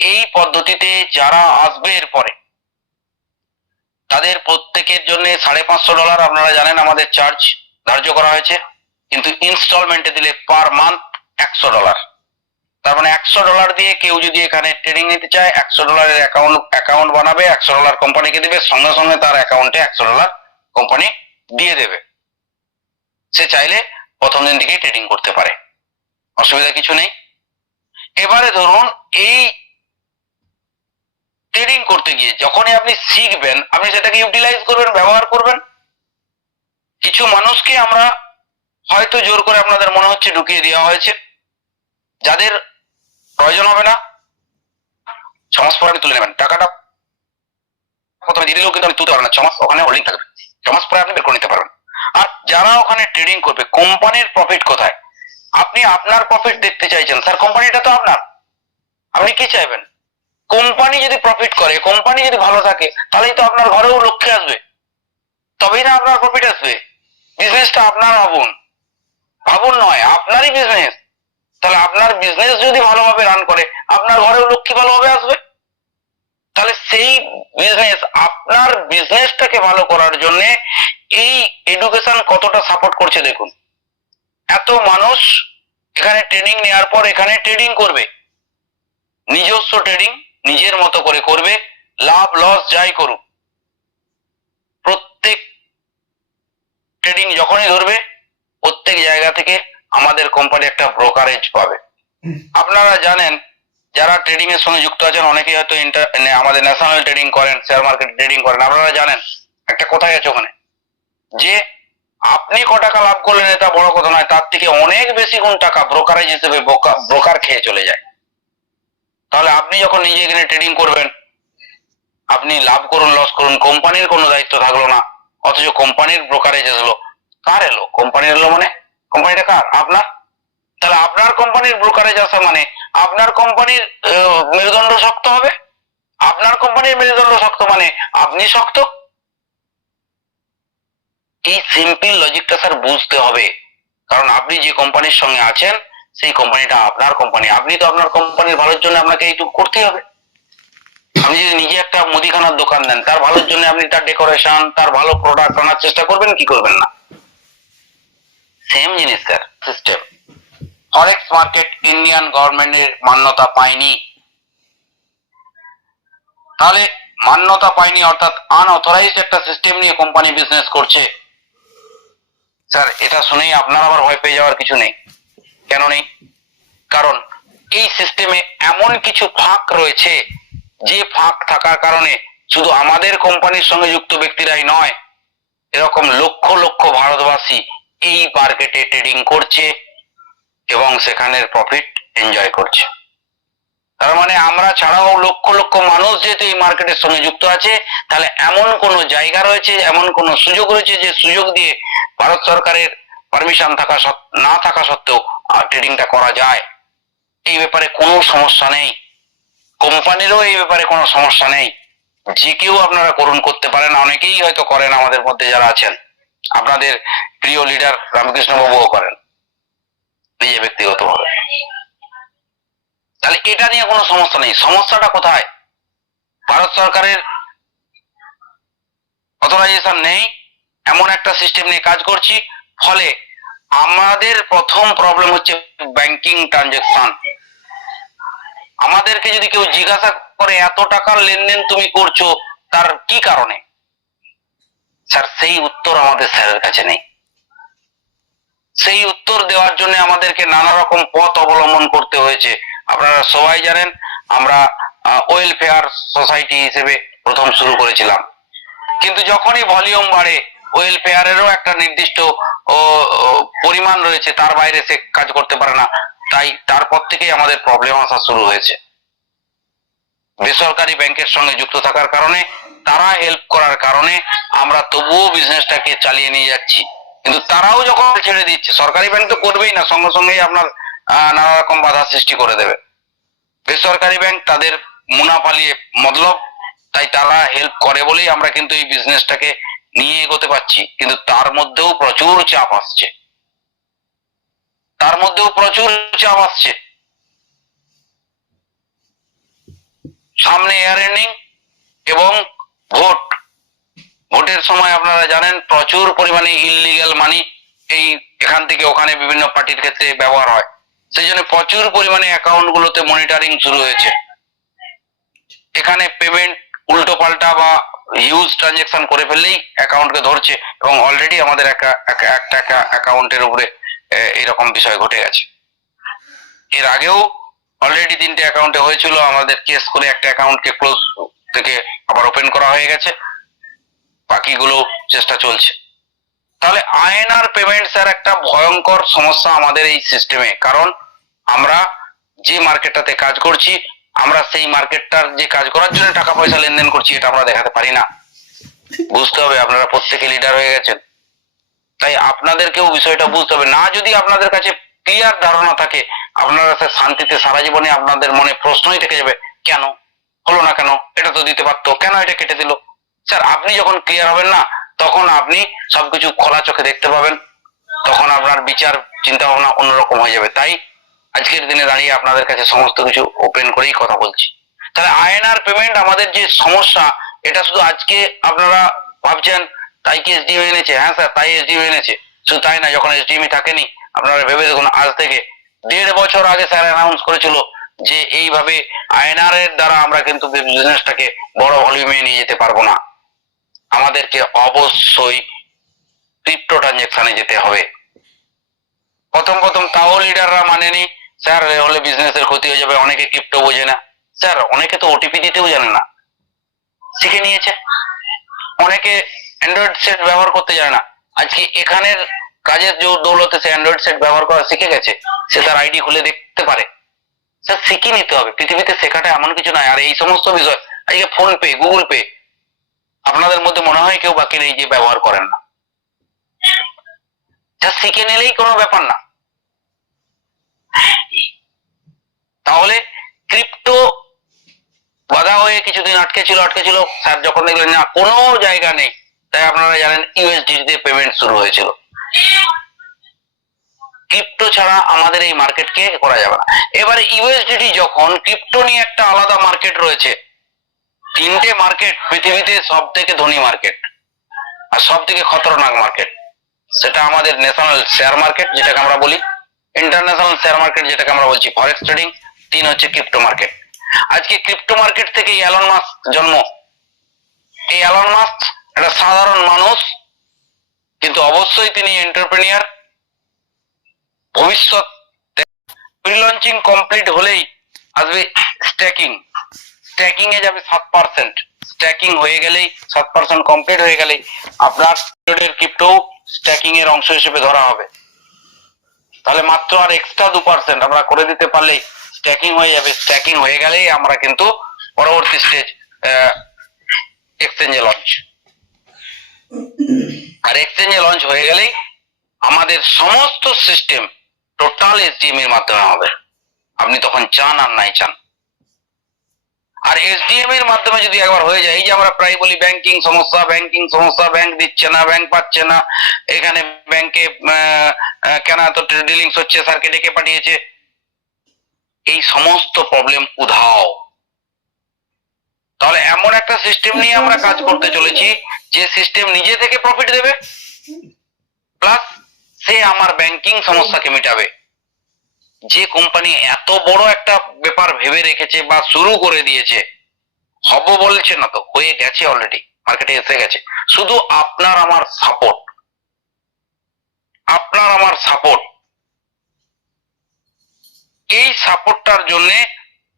এই পদ্ধতিতে যারা আসবে এরপরে, তাদের প্রত্যেকের জন্য $550 আপনারা জানেন আমাদের চার্জ ধার্য করা হয়েছে, কিন্তু ইনস্টলমেন্টে দিলে পার মান্থ $100। তার মানে $100 দিয়ে কেউ যদি এখানে ট্রেডিং নিতে চায়, $100 অ্যাকাউন্ট বানাবে, $100 কোম্পানিকে দিবে, সঙ্গে সঙ্গে তার অ্যাকাউন্টে $100 কোম্পানি দিয়ে দেবে। সে চাইলে প্রথম দিন থেকেই ট্রেডিং করতে পারে, অসুবিধা কিছু নেই। এবারে ধরুন এই ট্রেডিং করতে গিয়ে যখনই আপনি শিখবেন, আপনি সেটাকে ইউটিলাইজ করবেন, ব্যবহার করবেন। কিছু মানুষকে আমরা হয়তো জোর করে আপনাদের মনে হচ্ছে ঢুকিয়ে দেওয়া হয়েছে, যাদের প্রয়োজন হবে না 6 মাস পরে আপনি তুলে নেবেন টাকাটা। প্রথমে দিয়ে দিলেও কিন্তু আপনি তুলতে পারবেন না, 6 মাস ওখানে হোল্ডিং থাকবে, 6 মাস পরে আপনি বের করে নিতে পারবেন। আর যারা ওখানে ট্রেডিং করবে, কোম্পানির প্রফিট কোথায়? আপনি আপনার প্রফিট দেখতে চাইছেন, স্যার কোম্পানিটা তো আপনার, আপনি কি চাইবেন? কোম্পানি যদি প্রফিট করে, কোম্পানি যদি ভালো থাকে, তাহলেই তো আপনার ঘরেও লক্ষ্যে আসবে, তবেই না আপনার প্রফিট আসবে। বিজনেসটা আপনার ভাবুন, ভাবুন নয়, আপনারই বিজনেস। তাহলে আপনার বিজনেস যদি ভালোভাবে রান করে, আপনার ঘরেও লক্ষ্মী ভালোভাবে আসবে। তাহলে সেই বিজনেস, আপনার বিজনেসটাকে ভালো করার জন্য এই এডুকেশন কতটা সাপোর্ট করছে দেখুন। এত মানুষ এখানে ট্রেনিং নেওয়ার পর এখানে ট্রেডিং করবে, নিজস্ব ট্রেডিং নিজের মতো করে করবে, লাভ লস যাই করুক। প্রত্যেক ট্রেডিং যখনই ধরবে, প্রত্যেক জায়গা থেকে আমাদের কোম্পানি একটা ব্রোকারেজ পাবে। আপনারা জানেন, যারা ট্রেডিং এর সঙ্গে যুক্ত আছেন, অনেকেই হয়তো আমাদের ন্যাশনাল ট্রেডিং করেন, শেয়ার মার্কেট ট্রেডিং করেন। আপনারা জানেন একটা কথাই আছে ওখানে, যে আপনি ক টাকা লাভ করলেন এটা বড় কথা নয়, তার থেকে অনেক বেশি গুণ টাকা ব্রোকারেজ হিসেবে ব্রোকার খেয়ে চলে যায়। তাহলে আপনি যখন নিজে এখানে ট্রেডিং করবেন, আপনি লাভ করুন লস করুন, কোম্পানির কোনো দায়িত্ব থাকলো না, অথচ কোম্পানির ব্রোকারেজ এলো। কার এলো? কোম্পানির এলো, মানে কোম্পানিটা কার? আপনার। তাহলে আপনার কোম্পানির ব্রোকারেজ আসা মানে আপনার কোম্পানির মেরুদণ্ড শক্ত হবে। আপনার কোম্পানির মেরুদণ্ড শক্ত মানে আপনি শক্ত। এই সিম্পল লজিকটা স্যার বুঝতে হবে, কারণ আপনি যে কোম্পানির সঙ্গে আছেন, সেই কোম্পানিটা আপনার কোম্পানি। আপনি তো আপনার কোম্পানির ভালোর জন্য আপনাকে এইটুকু করতেই হবে। আপনি যদি নিজে একটা মুদিখানার দোকান দেন, তার ভালোর জন্য আপনি তার ডেকোরেশন, তার ভালো প্রোডাক্ট আনার চেষ্টা করবেন কি করবেন না? সেম জিনিস স্যার, সিস্টেম। ফরেক্স মার্কেট ইন্ডিয়ান গভর্নমেন্টের মান্যতা পায়নি, তাহলে মান্যতা পায়নি অর্থাৎ আনঅথরাইজড একটা সিস্টেম নিয়ে কোম্পানি বিজনেস করছে। স্যার এটা শুনেই আপনার আবার ভয় পেয়ে যাওয়ার কিছু নেই। কেন নেই? কারণ এই সিস্টেমে এমন কিছু ফাঁক রয়েছে, যে ফাঁক থাকার কারণে শুধু আমাদের কোম্পানির সঙ্গে যুক্ত ব্যক্তিরাই নয়, এরকম লক্ষ লক্ষ ভারতবাসী এই মার্কেটে ট্রেডিং করছে এবং সেখানের প্রফিট এনজয় করছে। তার মানে আমরা ছাড়াও লক্ষ লক্ষ মানুষ যেহেতু এই মার্কেটের সঙ্গে যুক্ত আছে, তাহলে এমন কোনো জায়গা রয়েছে, এমন কোনো সুযোগ রয়েছে, যে সুযোগ দিয়ে ভারত সরকারের পারমিশন না থাকা সত্ত্বেও ট্রেডিংটা করা যায়। এই ব্যাপারে কোনো সমস্যা নেই, কোম্পানিরও এই ব্যাপারে কোনো সমস্যা নেই। যে কেউ আপনারা করতে পারেন, অনেকেই হয়তো করেন আমাদের মধ্যে যারা আছেন। আপনাদের প্রিয় লিডার রামকৃষ্ণ বাবুও করেন নিজে ব্যক্তিগতভাবে। তাহলে এটা নিয়ে কোনো সমস্যা নেই। সমস্যাটা কোথায়? ভারত সরকারের অথরাইজেশন নেই, এমন একটা সিস্টেম নিয়ে কাজ করছি, ফলে আমাদের প্রথম প্রবলেম হচ্ছে ব্যাংকিং ট্রানজাকশন। আমাদেরকে যদি কেউ জিজ্ঞাসা করে এত টাকার লেনদেন তুমি করছো, তার কি কারণে? স্যার সেই উত্তর আমাদের স্যারের কাছে নেই। সেই উত্তর দেওয়ার জন্য আমাদেরকে নানা রকম পথ অবলম্বন করতে হয়েছে। আপনারা সবাই জানেন, আমরা ওয়েলফেয়ার সোসাইটি হিসেবে প্রথম শুরু করেছিলাম, কিন্তু যখনই ভলিউম বাড়ে, ওয়েলফেয়ারেরও একটা নির্দিষ্ট পরিমাণ রয়েছে, তার বাইরে সে কাজ করতে পারে না। তাই তারপর থেকেই আমাদের প্রবলেম আসা শুরু হয়েছে। বেসরকারি ব্যাংকের সঙ্গে যুক্ত থাকার কারণে, তারা হেল্প করার কারণে আমরা তবুও বিজনেসটাকে চালিয়ে নিয়ে যাচ্ছি। কিন্তু তারাও যখন ছেড়ে দিচ্ছে, সরকারি ব্যাংক তো করবেই না, সঙ্গে সঙ্গেই আপনার নানা রকম বাধা সৃষ্টি করে দেবে। বেসরকারি ব্যাংক তাদের মুনাফা নিয়ে মতলব, তাই তারা হেল্প করে বলেই আমরা কিন্তু এই বিজনেসটাকে নিয়ে এগোতে পারছি। কিন্তু তার মধ্যেও প্রচুর চাপ আসছে, তার মধ্যেও প্রচুর চাপ আসছে। সামনে এয়ার এন্ডিং এবং ভোট, ভোটের সময় আপনারা জানেন প্রচুর পরিমাণে ইললিগ্যাল মানি এই এখান থেকে ওখানে বিভিন্ন পার্টির ক্ষেত্রে ব্যবহার হয়। সেই জন্য প্রচুর পরিমাণে অ্যাকাউন্ট গুলোতে মনিটরিং শুরু হয়েছে। এখানে পেমেন্ট উল্টো পাল্টা বা হিউজ ট্রানজেকশন করে ফেললেই অ্যাকাউন্টকে ধরছে, এবং অলরেডি আমাদের একটা অ্যাকাউন্টের উপরে এরকম বিষয় ঘটে গেছে। এর আগেও অলরেডি 3টে অ্যাকাউন্টে হয়েছিল, আমাদের কেস করে একটা অ্যাকাউন্টকে ক্লোজ থেকে আবার ওপেন করা হয়ে গেছে, বাকিগুলো চেষ্টা চলছে। তাহলে আইএনআর পেমেন্টস এর একটা ভয়ঙ্কর সমস্যা আমাদের এই সিস্টেমে, কারণ আমরা যে মার্কেটটাতে কাজ করছি, আমরা সেই মার্কেটটার যে কাজ করার জন্য টাকা পয়সা লেনদেন করছি এটা আমরা দেখাতে পারি না। বুঝতে হবে, আপনারা প্রত্যেকে লিডার হয়ে গেছেন, তাই আপনাদেরকেও বিষয়টা বুঝতে হবে। না যদি আপনাদের কাছে ক্লিয়ার ধারণা থাকে, আপনারা শান্তিতে সারা জীবনে আপনাদের মনে প্রশ্নই থেকে যাবে, কেন হলো না, কেন এটা তো দিতে পারতো, কেন এটা কেটে দিল। স্যার আপনি যখন ক্লিয়ার হবেন না, তখন আপনি সবকিছু খোলা চোখে দেখতে পাবেন, তখন আপনার বিচার চিন্তা ভাবনা অন্যরকম হয়ে যাবে। তাই আজকের দিনে দাঁড়িয়ে আপনাদের কাছে সমস্ত কিছু ওপেন করেই কথা বলছি। তাহলে আইএনআর পেমেন্ট আমাদের যে সমস্যা, এটা শুধু আজকে আপনারা ভাবছেন তাই কি এসডিএম এনেছে, হ্যাঁ স্যার তাই এসডিএম এনেছে, শুধু তাই না, যখন এসডিএম থাকেনি আপনারা ভেবে দেখুন, আজ থেকে 1.5 বছর আগে স্যার অ্যানাউন্স করেছিল যে এইভাবে আইএনআর এর দ্বারা আমরা কিন্তু বিজনেসটাকে বড় ভলিউমে নিয়ে যেতে পারবো না, আমাদেরকে অবশ্যই ক্রিপ্টো ট্রানজেকশনে যেতে হবে। প্রথম প্রথম তাও লিডাররা মানেনি, স্যার হলে বিজনেসের ক্ষতি হয়ে যাবে, অনেকে ক্রিপ্টো বোঝে না। স্যার অনেকে তো ওটিপি দিতেও জানে না, শিখে নিয়েছে। অনেকে অ্যান্ড্রয়েড সেট ব্যবহার করতে জানে না, আজকে এখানের কাজের দৌলতে সে অ্যান্ড্রয়েড সেট ব্যবহার করা শিখে গেছে, সে তার আইডি খুলে দেখতে পারে। স্যার শিখে নিতে হবে, পৃথিবীতে শেখাটা এমন কিছু নয়। আর এই সমস্ত বিষয় আজকে ফোন পে, গুগল পে, আপনাদের মধ্যে মনে হয় কেউ বাকি নেই যে ব্যবহার করেন না। যা শিখে নিলেই কোনো ব্যাপার না। তাহলে ক্রিপ্টো বাধা হয়ে কিছুদিন আটকে ছিল, স্যার যখন দেখলেন না কোনো জায়গা নেই, তাই আপনারা জানেন ইউএসডি দিয়ে পেমেন্ট শুরু হয়েছিল। ক্রিপ্টো ছাড়া আমাদের এই মার্কেটকে করা যাবে না। এবারে ইউএসডিটি যখন, ক্রিপ্টো নিয়ে একটা আলাদা মার্কেট রয়েছে। 3টে মার্কেট পৃথিবীতে সব থেকে ধনী মার্কেট আর সব থেকে খতরনাক মার্কেট, সেটা আমাদের ন্যাশনাল শেয়ার মার্কেট যেটাকে আমরা বলি, ইন্টারন্যাশনাল শেয়ার মার্কেট যেটাকে আমরা বলছি ফরেক্স ট্রেডিং, 3 হচ্ছে ক্রিপ্টো মার্কেট। আজকে ক্রিপ্টো মার্কেট থেকে এলন মাস্ক জন্ম। এই এলন মাস্ক একটা সাধারণ মানুষ, কিন্তু অবশ্যই তিনি এন্টারপ্রেনিয়ার। ভবিষ্যৎ প্রি লঞ্চিং কমপ্লিট হলেই আসবে স্ট্যাকিং, স্ট্যাকিং এ যাবে 7%, স্ট্যাকিং হয়ে গেলেই 7% কমপ্লিট হয়ে গেলেই আপনার ক্রিপ্টো স্ট্যাকিং এর অংশ হিসেবে ধরা হবে। তাহলে মাত্র আর এক্সট্রা 2% আমরা করে দিতে পারলেই স্ট্যাকিং হয়ে যাবে। স্ট্যাকিং হয়ে গেলেই আমরা কিন্তু পরবর্তী স্টেজ এক্সচেঞ্জে লঞ্চ, আর এক্সচেঞ্জে লঞ্চ হয়ে গেলেই আমাদের সমস্ত সিস্টেম টোটাল এসডিএম এর মাধ্যমে হবে, আপনি তখন চান আর নাই চান। আর এসডিএম এর মাধ্যমে যদি একবার হয়ে যায়, এই যে আমরা প্রায় বলি ব্যাংকিং সমস্যা, ব্যাংক দিচ্ছে না, ব্যাংক পাচ্ছে না, এখানে ব্যাংকে কেন এত ডিলিংস হচ্ছে, স্যারকে ডেকে পাঠিয়েছে, এই সমস্ত প্রবলেম উধাও। তাহলে এমন একটা সিস্টেম নিয়ে আমরা কাজ করতে চলেছি যে সিস্টেম নিজে থেকে প্রফিট দেবে, প্লাস সে আমার ব্যাংকিং সমস্যাকে মেটাবে। যে কোম্পানি এত বড় একটা ব্যাপার ভেবে রেখেছে বা শুরু করে দিয়েছে, হব বলছে না তো, হয়ে গেছে, অলরেডি মার্কেটে এসে গেছে, শুধু আপনার আমার সাপোর্ট, আপনার আমার সাপোর্ট। এই সাপোর্টটার জন্য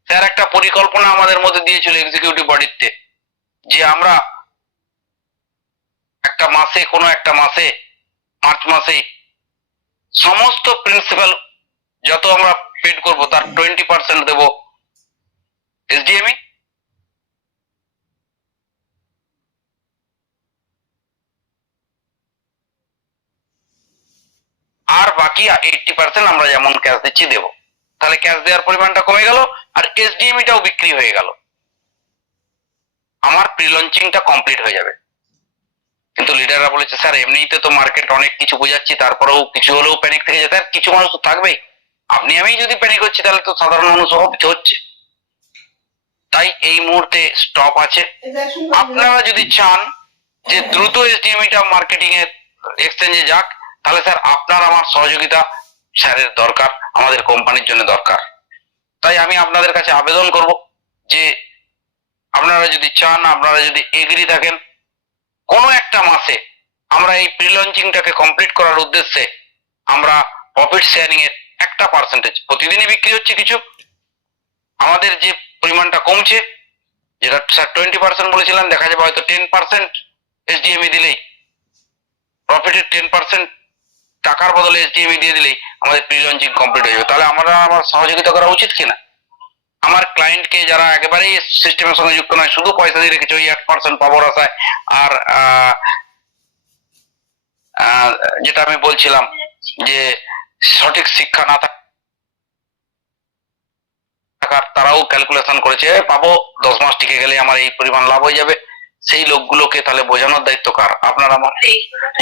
স্যার একটা পরিকল্পনা আমাদের মধ্যে দিয়েছিল এক্সিকিউটিভ বডিতে, যে আমরা একটা মাসে, কোনো একটা মাসে, মার্চ মাসে সমস্ত প্রিন্সিপাল যত আমরা পেড করব তার 20% দেব এসডিএমই, আর বাকি 80% আমরা যেমন ক্যাশ দিচ্ছি দেব। তাহলে ক্যাশ দেওয়ার পরিমাণটা কমে গেল আর এসডিএমটাও বিক্রি হয়ে গেল, আমার প্রি লঞ্চিংটা কমপ্লিট হয়ে যাবে। কিন্তু লিডাররা বলেছে স্যার এমনিতে তো মার্কেট অনেক কিছু বোঝাচ্ছি, তারপরেও কিছু হলেও প্যানিক থেকে যেতে, আর কিছু মানুষ তো থাকবেই, আপনি আমি যদি প্যানিক হচ্ছি তাহলে তো সাধারণ মানুষ হচ্ছে। তাই এই মুহূর্তে স্টপ আছে। আপনারা যদি চান যে দ্রুত এসডিএমটা মার্কেটিং এর এক্সচেঞ্জে যাক, তাহলে স্যার আপনার আমার সহযোগিতা স্যারের দরকার, আমাদের কোম্পানির জন্য দরকার। তাই আমি আপনাদের কাছে আবেদন করব যে আপনারা যদি চান, আপনারা যদি এগ্রি থাকেন, কোনো একটা মাসে আমরা এই প্রি লঞ্চিংটাকে কমপ্লিট করার উদ্দেশ্যে আমরা প্রফিট শেয়ারিং এর একটা পার্সেন্টেজ, প্রতিদিনই বিক্রি হচ্ছে কিছু, আমাদের যে পরিমাণটা কমছে, যেটা স্যার 20% বলেছিলাম, দেখা যাবে হয়তো 10% এসডিএমই দিলেই, প্রফিটের 10% টাকার বদলে এসডিএমই দিয়ে দিলেই আমাদের প্রি লঞ্চিং কমপ্লিট হয়ে যাবে। তাহলে আমরা আমার সহযোগিতা করা উচিত কিনা? আমার ক্লায়েন্টকে যারা একেবারেই সিস্টেমের সঙ্গে যুক্ত নয়, শুধু পয়সা দিয়ে রেখেছে ওই 1% পাওয়ার আশায়, আর যেটা আমি বলছিলাম যে সঠিক শিক্ষা না থাকার, তারাও ক্যালকুলেশন করেছে পাবো 10 মাস টিকে গেলে আমার এই পরিমাণ লাভ হয়ে যাবে, সেই লোকগুলোকে তাহলে বোঝানোর দায়িত্ব কার? আপনার আমার।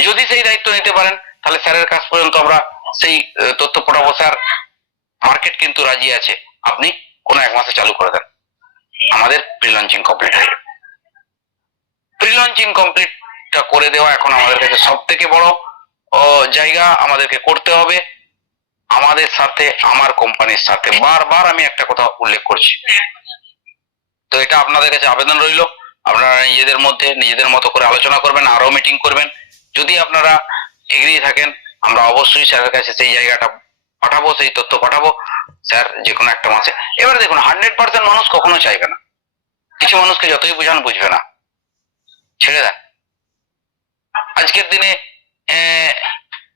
যদি সেই দায়িত্ব নিতে পারেন তাহলে স্যারের কাছ পর্যন্ত আমরা সেই তথ্য পাঠাবো, স্যার মার্কেট কিন্তু রাজি আছে, আপনি কোনো এক মাসে চালু করে দেন, আমাদের প্রি লঞ্চিং কমপ্লিট হয়ে যাবে। প্রি লঞ্চিং কমপ্লিটটা করে দেওয়া এখন আমাদের কাছে সব থেকে বড় জায়গা, আমাদেরকে করতে হবে আমাদের সাথে, আমার কোম্পানির সাথে। বারবার আমি একটা কথা উল্লেখ করছি, তো এটা আপনাদের কাছে আবেদন রইল, আপনারা নিজেদের মধ্যে নিজেদের মতো করে আলোচনা করবেন, আরো মিটিং করবেন। যদি আপনারা এগ্রি থাকেন, আমরা অবশ্যই স্যারের কাছে সেই জায়গাটা পাঠাবো, সেই তথ্য পাঠাবো, স্যার যে কোনো একটা মাসে। এবারে দেখুন 100% মানুষ কখনো চাইবে না, কিছু মানুষকে যতই বুঝান বুঝবে না, ছেড়ে দেন। আজকের দিনে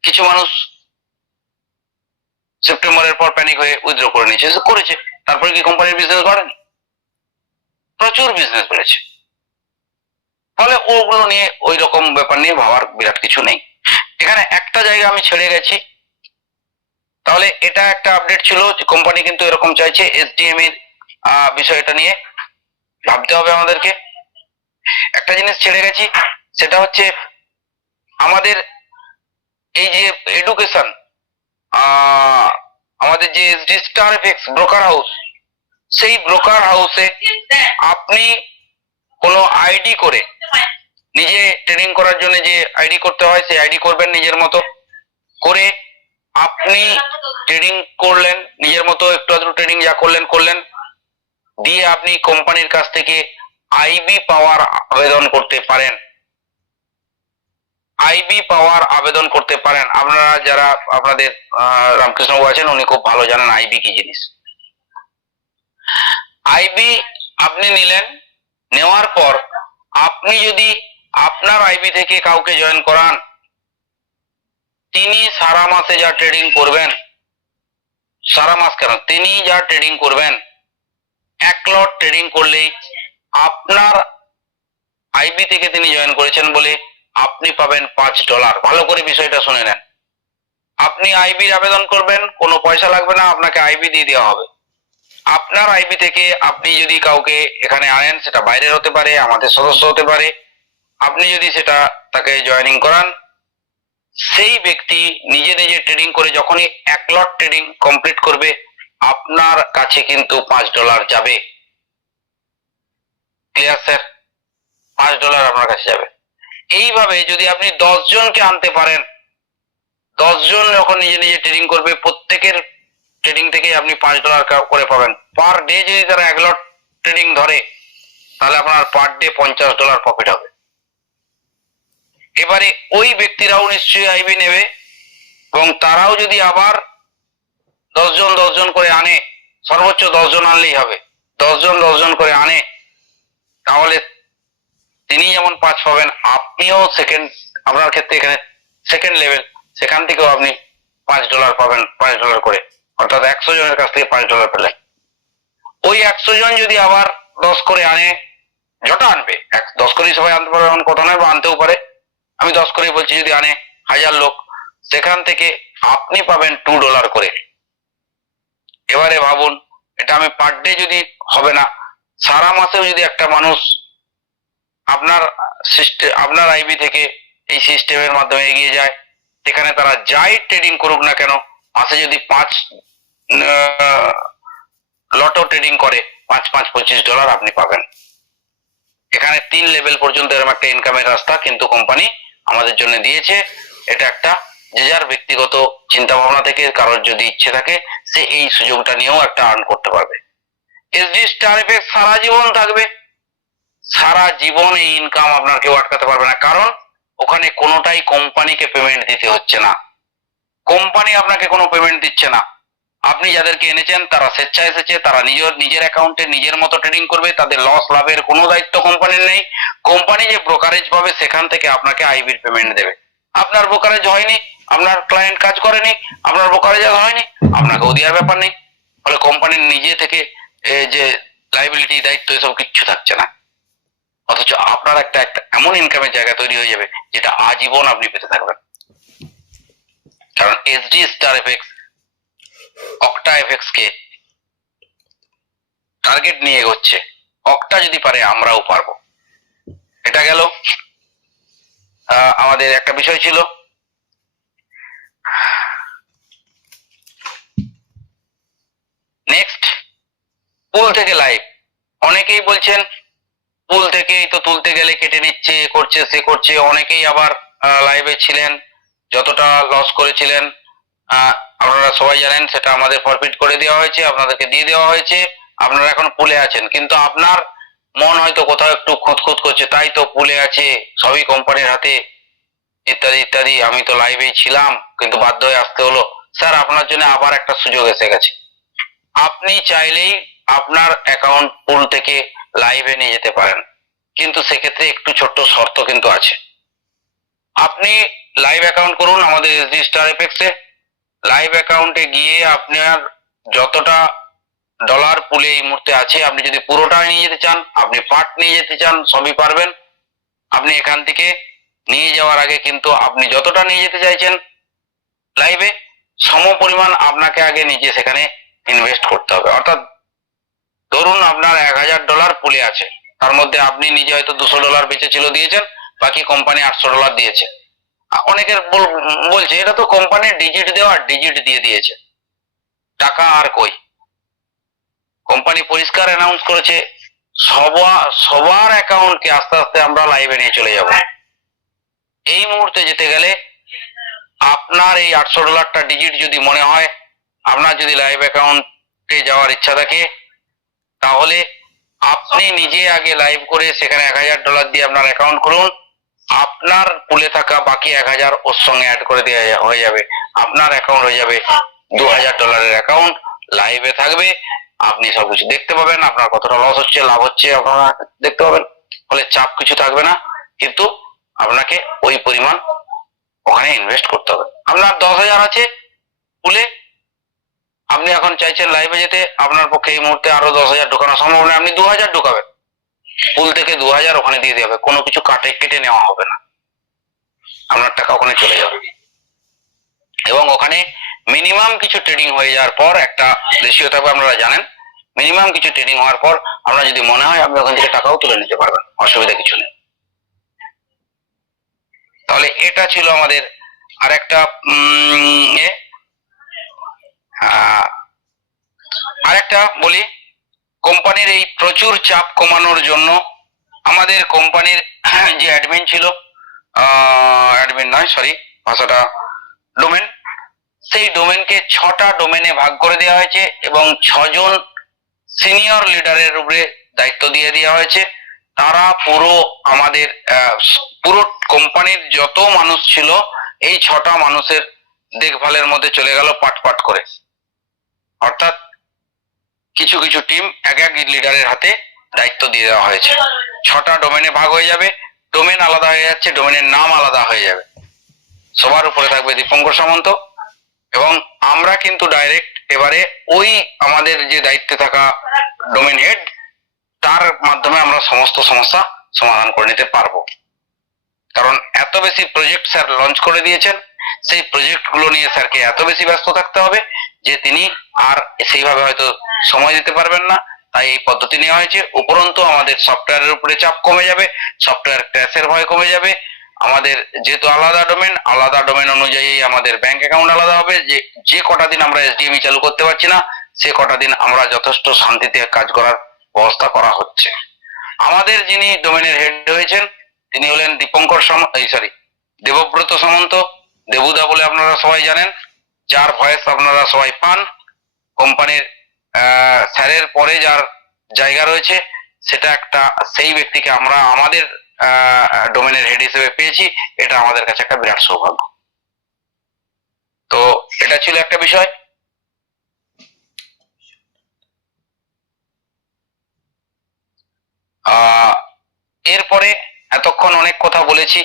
কিছু মানুষ সেপ্টেম্বরের পর প্যানিক হয়ে উইথড্র করে নিয়েছে, করেছে, তারপরে কি কোম্পানির বিজনেস বাড়েনি? প্রচুর বিজনেস বেড়েছে। ফলে ওগুলো নিয়ে ওই রকম ব্যাপার নিয়ে ভাবার বিরাট কিছু নেই। এখানে একটা জায়গা আমি ছেড়ে গেছি, তাহলে এটা একটা আপডেট ছিল যে কোম্পানি কিন্তু এরকম চাইছে, এসডিএম এর বিষয়টা নিয়ে ভাবতে হবে আমাদেরকে। একটা জিনিস ছেড়ে গেছি, সেটা হচ্ছে আমাদের এই যে এডুকেশন, আমাদের যে SD Star FX broker house, সেই ব্রোকার হাউসে আপনি কোনো আইডি করে, নিজে ট্রেডিং করার জন্য যে আইডি করতে হয় সেই আইডি করবেন নিজের মতো করে। আপনি ট্রেডিং করলেন নিজের মতো, একটু আধটু ট্রেডিং যা করলেন করলেন, দিয়ে আপনি কোম্পানির কাছ থেকে আইবি পাওয়ার আবেদন করতে পারেন। আইবি পাওয়ার আবেদন করতে পারেন। আপনারা যারা আপনাদের রামকৃষ্ণবাবু আছেন, উনি খুব ভালো জানেন আইবি কি জিনিস। আইবি আপনি নিলেন, নেওয়ার পর আপনি যদি আপনার আইবি থেকে কাউকে জয়েন করান, তিনি সারা মাসে যা ট্রেডিং করবেন, সারা মাস কেন, তিনি যা ট্রেডিং করবেন, 1 লট ট্রেডিং করলেই আপনার আইবি থেকে তিনি জয়েন করেছেন বলে আপনি পাবেন $5। ভালো করে বিষয়টা শুনে নেন। আপনি আইবির আবেদন করবেন, কোনো পয়সা লাগবে না, আপনাকে আইবি দিয়ে দেওয়া হবে। আপনার আইবি থেকে আপনি যদি কাউকে এখানে আনেন, সেটা বাইরের হতে পারে, আমাদের সদস্য হতে পারে, আপনি যদি সেটা তাকে জয়েনিং করান, সেই ব্যক্তি নিজে নিজে ট্রেডিং করে যখনই 1 লট ট্রেডিং কমপ্লিট করবে, আপনার কাছে কিন্তু $5 যাবে। Clear sir? $5 আপনার কাছে যাবে। এইভাবে যদি আপনি 10 জনকে আনতে পারেন, 10 জন যখন নিজে নিজে ট্রেডিং করবে, প্রত্যেকের ট্রেডিং থেকে আপনি $5 করে পাবেন। পার ডে যদি তারা 1 লট ট্রেডিং ধরে, তাহলে আপনার পার ডে $50 প্রফিট হবে। এবারে ওই ব্যক্তিরাও নিশ্চয়ই আইবি নেবে, এবং তারাও যদি আবার 10 জন করে আনে, সর্বোচ্চ 10 জন আনলেই হবে, 10 জন করে আনে, তাহলে তিনি যেমন 5 পাবেন, আপনিও সেকেন্ড, আপনার ক্ষেত্রে এখানে সেকেন্ড লেভেল, সেখান থেকেও আপনি $5 পাবেন, $5 করে, অর্থাৎ 100 জনের কাছ থেকে $5 পেলেন। ওই 100 জন যদি আবার 10 করে আনে, যটা আনবে, 10 করেই সবাই আনতে পারবে এমন কথা নয়, বা আনতেও পারে, আমি 10 করেই বলছি, যদি আনে 1000 লোক, সেখান থেকে আপনি পাবেন $2 করে। এবারে ভাবুন, এটা আমি পার ডে যদি হবে না, সারা মাসেও যদি একটা মানুষ আপনার সিস্টেম, আপনার আইবি থেকে এই সিস্টেমের মাধ্যমে এগিয়ে যায়, সেখানে তারা যাই ট্রেডিং করুক না কেন, মাসে যদি 5 লটো ট্রেডিং করে 5 5 25 ডলার আপনি পাবেন। এখানে 3 লেভেল পর্যন্ত এরকম একটা ইনকামের রাস্তা কিন্তু কোম্পানি আমাদের জন্য দিয়েছে। এটা একটা যে যার ব্যক্তিগত চিন্তা ভাবনা থেকে কারোর যদি ইচ্ছে থাকে সে এই সুযোগটা নিয়েও একটা আর্ন করতে পারবে। এসডি স্টার এফএক্স সারা জীবন থাকবে, সারা জীবন এই ইনকাম আপনার কেউ আটকাতে পারবে না, কারণ ওখানে কোনোটাই কোম্পানিকে পেমেন্ট দিতে হচ্ছে না, কোম্পানি আপনাকে কোনো পেমেন্ট দিচ্ছে না। আপনি যাদেরকে এনেছেন তারা স্বেচ্ছায় এসেছে, তারা নিজের অ্যাকাউন্টে নিজের মতো ট্রেডিং করবে, তাদের লস লাভের কোনো দায়িত্ব কোম্পানির নেই। কোম্পানি যে ব্রোকারেজ পাবে সেখান থেকে আপনাকে আইবির পেমেন্ট দেবে। আপনার ব্রোকারেজ হয়নি, আপনার ক্লায়েন্ট কাজ করেনি, আপনার ব্রোকারেজ হয়নি, আপনাকেও দেওয়ার ব্যাপার নেই। ফলে কোম্পানির নিজে থেকে যে লাইবিলিটি দায়িত্ব এসব কিচ্ছু থাকছে না, অথচ আপনার একটা এমন ইনকামের জায়গা তৈরি হয়ে যাবে যেটা আজীবন আপনি পেতে থাকবেন। কারণ SD Star FX Octa FX কে টার্গেট নিয়ে এগোচ্ছে, অক্টা যদি পারে আমরাও পারবো। এটা গেল আমাদের একটা বিষয় ছিল। নেক্সট, পুল থেকে লাইভ। অনেকেই বলছেন পুল থেকেই তো তুলতে গেলে কেটে নিচ্ছে, এ করছে সে করছে। অনেকেই আবার লাইভে ছিলেন, যতটা লস করেছিলেন আপনারা সবাই জানেন, সেটা আমাদের ফরফিট করে দেওয়া হয়েছে, আপনাদেরকে দিয়ে দেওয়া হয়েছে। আপনারা এখন পুলে আছেন, কিন্তু আপনার মন হয়তো কোথাও একটু খুঁতখুত করছে, তাই তো পুলে আছে, সবই কোম্পানির হাতে, ইত্যাদি ইত্যাদি। আমি তো লাইভেই ছিলাম কিন্তু বাধ্য হয়ে আসতে হলো। স্যার, আপনার জন্য আবার একটা সুযোগ এসে গেছে। আপনি চাইলেই আপনার অ্যাকাউন্ট পুল থেকে লাইভে নিয়ে যেতে পারেন, কিন্তু সেক্ষেত্রে একটু ছোট্ট শর্ত কিন্তু আছে। আপনি লাইভ অ্যাকাউন্ট করুন আমাদের এসডি স্টার এফএক্স এ। লাইভ অ্যাকাউন্টে গিয়ে আপনার যতটা ডলার পুলে এই মুহূর্তে আছে, আপনি যদি পুরোটা নিয়ে যেতে চান, আপনি পার্ট নিয়ে যেতে চান, সবই পারবেন। আপনি এখান থেকে নিয়ে যাওয়ার আগে কিন্তু আপনি যতটা নিয়ে যেতে চাইছেন লাইভে, সম পরিমাণ আপনাকে আগে নিজে সেখানে ইনভেস্ট করতে হবে। অর্থাৎ ধরুন আপনার $1000 পুলে আছে, তার মধ্যে আপনি নিজে হয়তো $200 বেঁচেছিল দিয়েছেন, বাকি কোম্পানি $800 দিয়েছে। অনেকের বলছে এটা তো কোম্পানির ডিজিট দেওয়া, ডিজিট দিয়ে দিয়েছে, টাকা আর কই। কোম্পানি পরিষ্কার অ্যানাউন্স করেছে সবার অ্যাকাউন্টকে আস্তে আস্তে আমরা লাইভে নিয়ে চলে যাব। এই মুহূর্তে যেতে গেলে আপনার এই $800টা ডিজিট যদি মনে হয়, আপনার যদি লাইভ অ্যাকাউন্টে যাওয়ার ইচ্ছা থাকে, তাহলে আপনি নিজে আগে লাইভ করে সেখানে $1000 দিয়ে আপনার অ্যাকাউন্ট খুলুন। আপনার পুলে থাকা বাকি 1000 ওর সঙ্গে অ্যাড করে দেওয়া হয়ে যাবে, আপনার অ্যাকাউন্ট হয়ে যাবে $2000 অ্যাকাউন্ট। লাইভে থাকবে, আপনি সবকিছু দেখতে পাবেন, আপনার কতটা লস হচ্ছে লাভ হচ্ছে আপনারা দেখতে পাবেন। ফলে চাপ কিছু থাকবে না, কিন্তু আপনাকে ওই পরিমাণ ওখানে ইনভেস্ট করতে হবে। আপনার 10,000 আছে পুলে, আপনি এখন চাইছেন লাইভে যেতে, আপনার পক্ষে এই মুহূর্তে আরো 10,000 ঢোকানো সম্ভব নয়, আপনি 2000 ঢোকাবেন। পুল থেকে 2000 ওখানে দিয়ে দেওয়া হবে, কোনো কিছু কেটে নেওয়া হবে না, আপনার টাকা ওখানে চলে যাবে। এবং ওখানে মিনিমাম কিছু ট্রেডিং হয়ে যাওয়ার পর একটা রেশিও থাকবে, আপনারা জানেন। মিনিমাম কিছু ট্রেডিং হওয়ার পর আপনার যদি মনে হয় আপনি ওখান থেকে টাকাও তুলে নিতে পারবেন, অসুবিধা কিছু নেই। তাহলে এটা ছিল আমাদের আরেকটা আরেকটা বলি, কোম্পানির এই প্রচুর চাপ কমানোর জন্য আমাদের কোম্পানির যে অ্যাডমিন ছিল, অ্যাডমিন নয় সরি, ভাষাটা ডোমেন, সেই ডোমেনকে 6টা ডোমেনে ভাগ করে দেওয়া হয়েছে এবং 6 জন সিনিয়র লিডারের উপরে দায়িত্ব দিয়ে দেওয়া হয়েছে। তারা পুরো আমাদের পুরো কোম্পানির যত মানুষ ছিল এই 6টা মানুষের দেখভালের মধ্যে চলে গেল পাট পাট করে। অর্থাৎ কিছু কিছু টিম এক এক লিডারের হাতে দায়িত্ব দিয়ে দেওয়া হয়েছে। 6টা ডোমেনে ভাগ হয়ে যাবে, ডোমেন আলাদা হয়ে যাচ্ছে, ডোমেনের নাম আলাদা হয়ে যাবে। সবার উপরে থাকবে দীপঙ্কর সামন্ত, এবং আমরা কিন্তু ডাইরেক্ট এবারে ওই আমাদের যে দায়িত্বে থাকা ডোমেন হেড, তার মাধ্যমে আমরা সমস্ত সমস্যা সমাধান করে নিতে পারবো। কারণ এত বেশি প্রজেক্ট স্যার লঞ্চ করে দিয়েছেন, সেই প্রজেক্ট গুলো নিয়ে স্যারকে এত বেশি ব্যস্ত থাকতে হবে যে তিনি আর সেইভাবে হয়তো সময় দিতে পারবেন না, তাই এই পদ্ধতি নেওয়া হয়েছে। উপরন্তু আমাদের সফটওয়্যারের উপরে চাপ কমে যাবে, সফটওয়্যার ক্র্যাশের ভয় কমে যাবে। আমাদের যেহেতু আলাদা ডোমেন অনুযায়ী আমাদের ব্যাংক অ্যাকাউন্ট আলাদা হবে। যে যে কটা দিন আমরা এসডিএমই চালু করতে পারছি না, সে কটা দিন আমরা যথেষ্ট শান্তিতে কাজ করার ব্যবস্থা করা হচ্ছে। আমাদের যিনি ডোমেনের হেড হয়েছেন তিনি হলেন দেবব্রত সামন্ত, দেবুদা বলে আপনারা সবাই জানেন, যার ভয়েস আপনারা সবাই পান। কোম্পানির স্যারের পরে যার জায়গা রয়েছে সেটা একটা, সেই ব্যক্তিকে আমরা আমাদের ডোমেনের হেড হিসেবে পেয়েছি। এটা আমাদের কাছে একটা বিরাট সৌভাগ্য। তো এটা ছিল একটা বিষয়। এরপরে এতক্ষণ অনেক কথা বলেছি,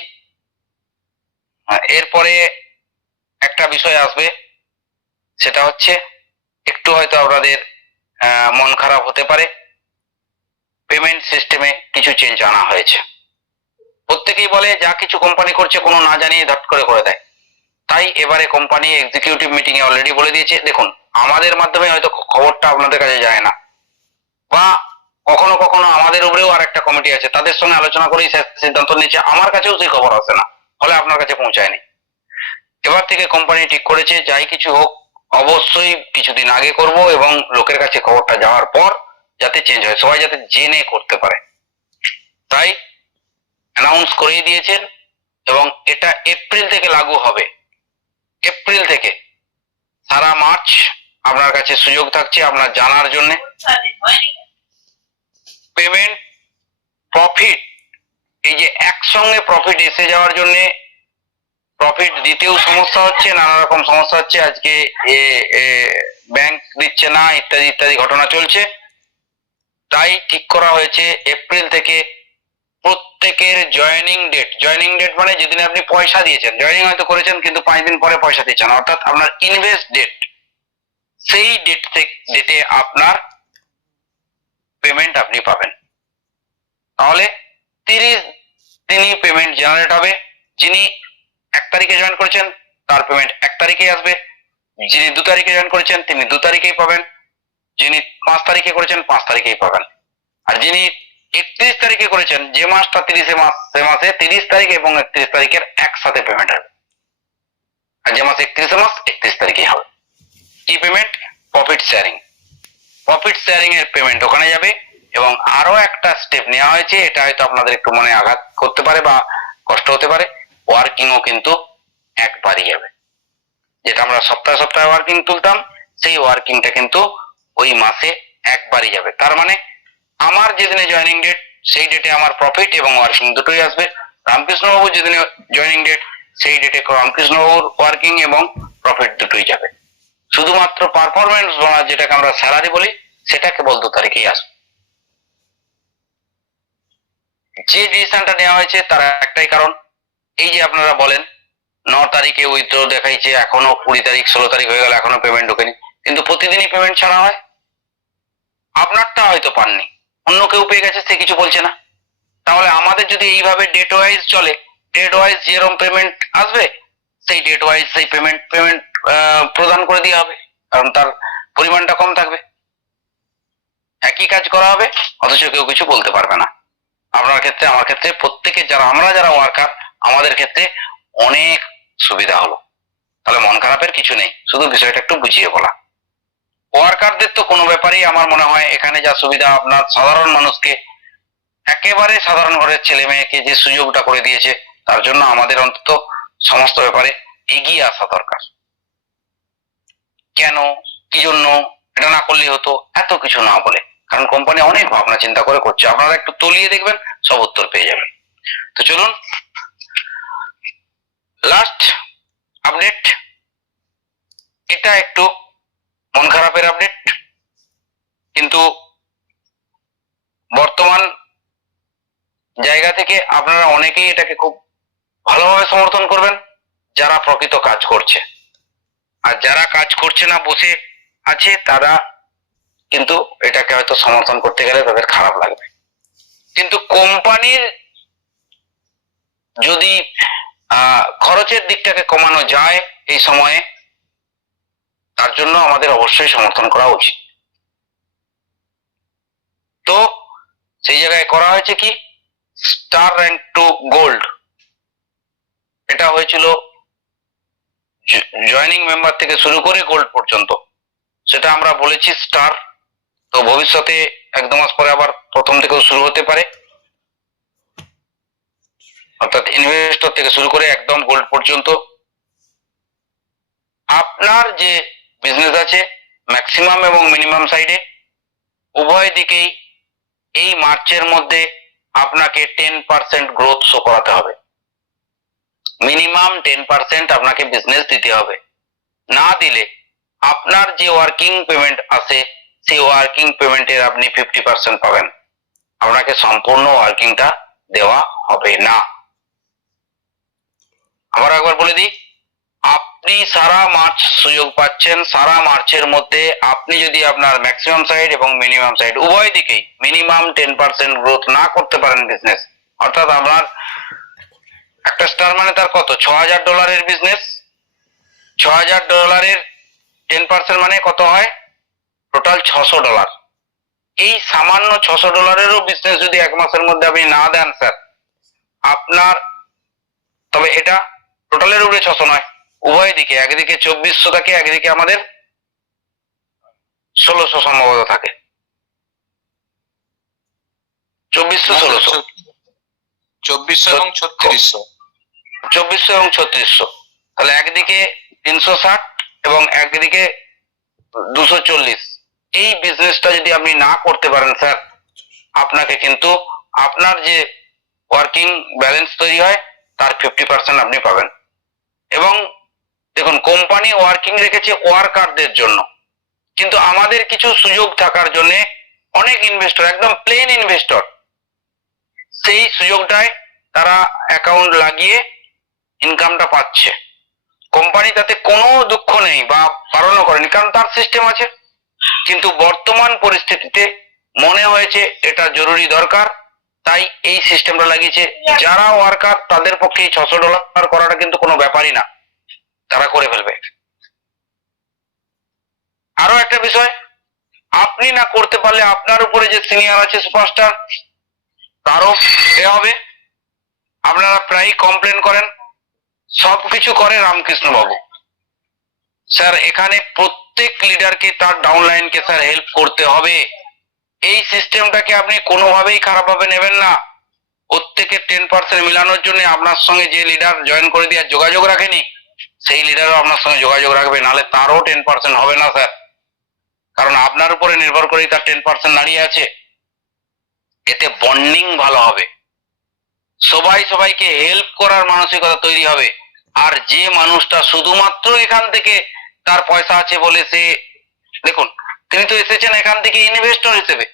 এরপরে একটা বিষয় আসবে, সেটা হচ্ছে একটু হয়তো আপনাদের মন খারাপ হতে পারে। পেমেন্ট সিস্টেমে কিছু চেঞ্জ আনা হয়েছে। প্রত্যেকেই বলে যা কিছু কোম্পানি করছে কোনো না জানিয়ে ধট করে করে দেয়। তাই এবারে কোম্পানি এক্সিকিউটিভ মিটিং এ অলরেডি বলে দিয়েছে, দেখুন আমাদের মাধ্যমে হয়তো খবরটা আপনাদের কাছে যায় না, বা কখনো কখনো আমাদের উপরেও আর একটা কমিটি আছে, তাদের সঙ্গে আলোচনা করেই সিদ্ধান্ত নিচ্ছে, আমার কাছেও সেই খবর আসে না, ফলে আপনার কাছে পৌঁছায়নি। এবার থেকে কোম্পানি ঠিক করেছে যাই কিছু হোক অবশ্যই কিছুদিন আগে করব, এবং লোকের কাছে খবরটা যাওয়ার পর যাতে চেঞ্জ হয়, সবাই যাতে জেনে করতে পারে। তাই অ্যানাউন্স করেই দিয়েছেন, এবং এটা এপ্রিল থেকে লাগু হবে। এপ্রিল থেকে সারা মার্চ আপনার কাছে সুযোগ থাকছে আপনার জানার জন্য। পেমেন্ট, প্রফিট, এই যে একসঙ্গে প্রফিট এসে যাওয়ার জন্য, প্রফিট দিতেও সমস্যা হচ্ছে, নানা রকম সমস্যা হচ্ছে, আজকে ব্যাংক দিচ্ছে না, ইত্যাদি ইত্যাদি ঘটনা চলছে। তাই ঠিক করা হয়েছে এপ্রিল থেকে প্রত্যেকের জয়েনিং ডেট মানে যেদিন আপনি পয়সা দিয়েছেন, জয়েনিং হয়তো করেছেন কিন্তু 5 দিন পরে পয়সা দিচ্ছেন, অর্থাৎ আপনার ইনভেস্ট ডেট, সেই ডেটে আপনার পেমেন্ট আপনি পাবেন। তাহলে 30 দিনই পেমেন্ট জেনারেট হবে। যিনি 1 তারিখে জয়েন করেছেন তার পেমেন্ট 1 তারিখেই আসবে, যিনি 2 তারিখে জয়েন করেছেন তিনি 2 তারিখেই পাবেন, যিনি 5 তারিখে করেছেন 5 তারিখেই পাবেন, আর যিনি 31 তারিখে করেছেন, যে মাসটা 30 মাস, সে মাসে 30 তারিখ এবং 31 তারিখের একসাথে পেমেন্ট হবে, আর যে মাসে 31 মাস 31 তারিখেই হবে। কি পেমেন্ট? প্রফিট শেয়ারিং এর পেমেন্ট ওখানে যাবে। এবং আরো একটা স্টেপ নেওয়া হয়েছে, এটা হয়তো আপনাদের একটু মনে আঘাত করতে পারে বা কষ্ট হতে পারে, ওয়ার্কিংও কিন্তু একবারই যাবে। যেটা আমরা সপ্তাহে সপ্তাহে ওয়ার্কিং তুলতাম, সেই ওয়ার্কিংটা কিন্তু ওই মাসে একবারই যাবে। তার মানে আমার যেদিনে জয়েনিং ডেট সেই ডেটে আমার প্রফিট এবং ওয়ার্কিং দুটোই আসবে। রামকৃষ্ণবাবু যেদিনে জয়েনিং ডেট সেই ডেটে রামকৃষ্ণবাবুর ওয়ার্কিং এবং প্রফিট দুটোই যাবে। শুধুমাত্র পারফরমেন্স বোনাস, যেটাকে আমরা স্যালারি বলি, সেটা কেবল 2 তারিখেই আসবে। যে ডিসিশনটা নেওয়া হয়েছে তার একটাই কারণ, এই যে আপনারা বলেন 9 তারিখে উইথড্র দেখাইছে, এখনো 20 তারিখ 16 তারিখ হয়ে গেল এখনো পেমেন্ট ঢোকেনি, কিন্তু প্রতিদিনই পেমেন্ট ছাড়া হয়। আপনারটা হয়তো পাননি, অন্য কেউ পেয়ে গেছে, সে কিছু বলছে না। তাহলে আমাদের যদি এইভাবে ডেট ওয়াইজ চলে, ডেট ওয়াইজ যেরকম পেমেন্ট আসবে সেই ডেট ওয়াইজ সেই পেমেন্ট প্রদান করে দেওয়া হবে, কারণ তার পরিমাণটা কম থাকবে। একই কাজ করা হবে, অথচ কেউ কিছু বলতে পারবে না। আপনার ক্ষেত্রে, আমার ক্ষেত্রে, প্রত্যেকের আমরা যারা ওয়ার্কার, আমাদের ক্ষেত্রে অনেক সুবিধা হলো। তাহলে মন খারাপের কিছু নেই, শুধু বিষয়টা একটু বুঝিয়ে বলা। ওয়ার্কারদের তো কোনো ব্যাপারেই আমার মনে হয় এখানে যা সুবিধা, আপনার সাধারণ মানুষকে, একেবারে সাধারণ ঘরের ছেলে মেয়েকে যে সুযোগটা করে দিয়েছে, তার জন্য আমাদের অন্তত সমস্ত ব্যাপারে এগিয়ে আসা দরকার। কেন, কি জন্য এটা না করলেই হতো, এত কিছু না বলে, কারণ কোম্পানি অনেক ভাবনা চিন্তা করে করছে, আপনারা একটু তলিয়ে দেখবেন, সব উত্তর পেয়ে যাবেন। তো চলুন, লাস্ট আপডেট, এটা একটু মন খারাপের আপডেট, কিন্তু বর্তমান জায়গা থেকে আপনারা অনেকেই এটাকে খুব ভালোভাবে সমর্থন করবেন, যারা প্রকৃত কাজ করছে। আর যারা কাজ করছে না, বসে আছে, তারা কিন্তু এটাকে হয়তো সমর্থন করতে গেলে তাদের খারাপ লাগবে। কিন্তু কোম্পানির যদি খরচের দিকটাকে কমানো যায় এই সময়ে, তার জন্য আমাদের অবশ্যই সমর্থন করা উচিত। তো সেই জায়গায় করা হয়েছে কি, স্টার র্যাঙ্ক টু গোল্ড, এটা হয়েছিল জয়নিং মেম্বার থেকে শুরু করে গোল্ড পর্যন্ত, সেটা আমরা বলেছি স্টার। তো ভবিষ্যতে 1-2 মাস পরে আবার প্রথম থেকেও শুরু হতে পারে, অর্থাৎ ইনভেস্টর থেকে শুরু করে একদম গোল্ড পর্যন্ত। আপনার যে বিজনেস আছে ম্যাক্সিমাম এবং মিনিমাম সাইডে উভয় দিকেই এই মার্চের মধ্যে আপনাকে 10% গ্রোথ শো করাতে হবে। মিনিমাম 10% আপনাকে বিজনেস দিতে হবে। না দিলে আপনার যে ওয়ার্কিং পেমেন্ট আছে সেই ওয়ার্কিং পেমেন্টের আপনি 50% পাবেন, আপনাকে সম্পূর্ণ ওয়ার্কিংটা দেওয়া হবে না। আবার একবার বলে দিই, আপনি সারা মার্চ সুযোগ পাচ্ছেন। সারা মার্চের মধ্যে আপনি যদি আপনার ম্যাক্সিমাম সাইড এবং মিনিমাম সাইড উভয় দিকেই মিনিমাম 10% গ্রোথ না করতে পারেন বিজনেস, অর্থাৎ আপনার একটা স্টার মানে তার কত, $6,000 বিজনেস, $6,000 10% মানে কত হয়, টোটাল $600। এই সামান্য $600 বিজনেস যদি 1 মাসের মধ্যে আপনি না দেন স্যার আপনার, তবে এটা টোটালের উপরে 600 নয়, উভয় দিকে, একদিকে 2400 থাকে, একদিকে আমাদের 1600 সম্ভবত থাকে, 2400-1600, 2400 এবং 3600। 2400 এবং 3600, তাহলে একদিকে 360 এবং একদিকে 240। এই বিজনেসটা যদি আপনি না করতে পারেন স্যার, আপনাকে কিন্তু আপনার যে ওয়ার্কিং ব্যালেন্স তৈরি হয় তার 50% আপনি পাবেন। এবং দেখুন, কোম্পানি ওয়ার্কিং রেখেছে ওয়ার্কারদের জন্য, কিন্তু আমাদের কিছু সুযোগ থাকার জন্য অনেক ইনভেস্টর, একদম প্লেন ইনভেস্টর, সেই সুযোগটায় তারা অ্যাকাউন্ট লাগিয়ে ইনকামটা পাচ্ছে। কোম্পানি তাতে কোনো দুঃখ নেই বা বারণও করেনি, কারণ তার সিস্টেম আছে। কিন্তু বর্তমান পরিস্থিতিতে মনে হয়েছে এটা জরুরি দরকার, তাই এই সিস্টেমটা লাগিয়েছে। যারা ওয়ার্কার তাদের পক্ষে এই $600 করাটা কিন্তু কোনো ব্যাপারই না, তারা করে ফেলবে। আরো একটা বিষয়, আপনি না করতে পারলে আপনার উপরে যে সিনিয়র আছে সুপারস্টার, তারও এ হবে। আপনারা প্রায় কমপ্লেন করেন, সবকিছু করে রামকৃষ্ণ বাবু। স্যার এখানে প্রত্যেক লিডারকে তার ডাউনলাইনকে স্যার হেল্প করতে হবে। এই সিস্টেমটাকে আপনি কোনোভাবেই খারাপভাবে নেবেন না। প্রত্যেকের 10% মিলানোর জন্য আপনার সঙ্গে যে লিডার জয়েন করে দেওয়ার যোগাযোগ রাখেনি, সেই লিডারও আপনার সঙ্গে যোগাযোগ রাখবে, নাহলে তারও 10% হবে না স্যার, কারণ আপনার উপরে নির্ভর করেই তার 10% দাঁড়িয়ে আছে। এতে বন্ডিং ভালো হবে, সবাই সবাইকে হেল্প করার মানসিকতা তৈরি হবে। আর যে মানুষটা শুধুমাত্র এখান থেকে তার পয়সা আছে বলে সে, দেখুন তিনি তো এসেছেন এখান থেকে ইনভেস্টর হিসেবে,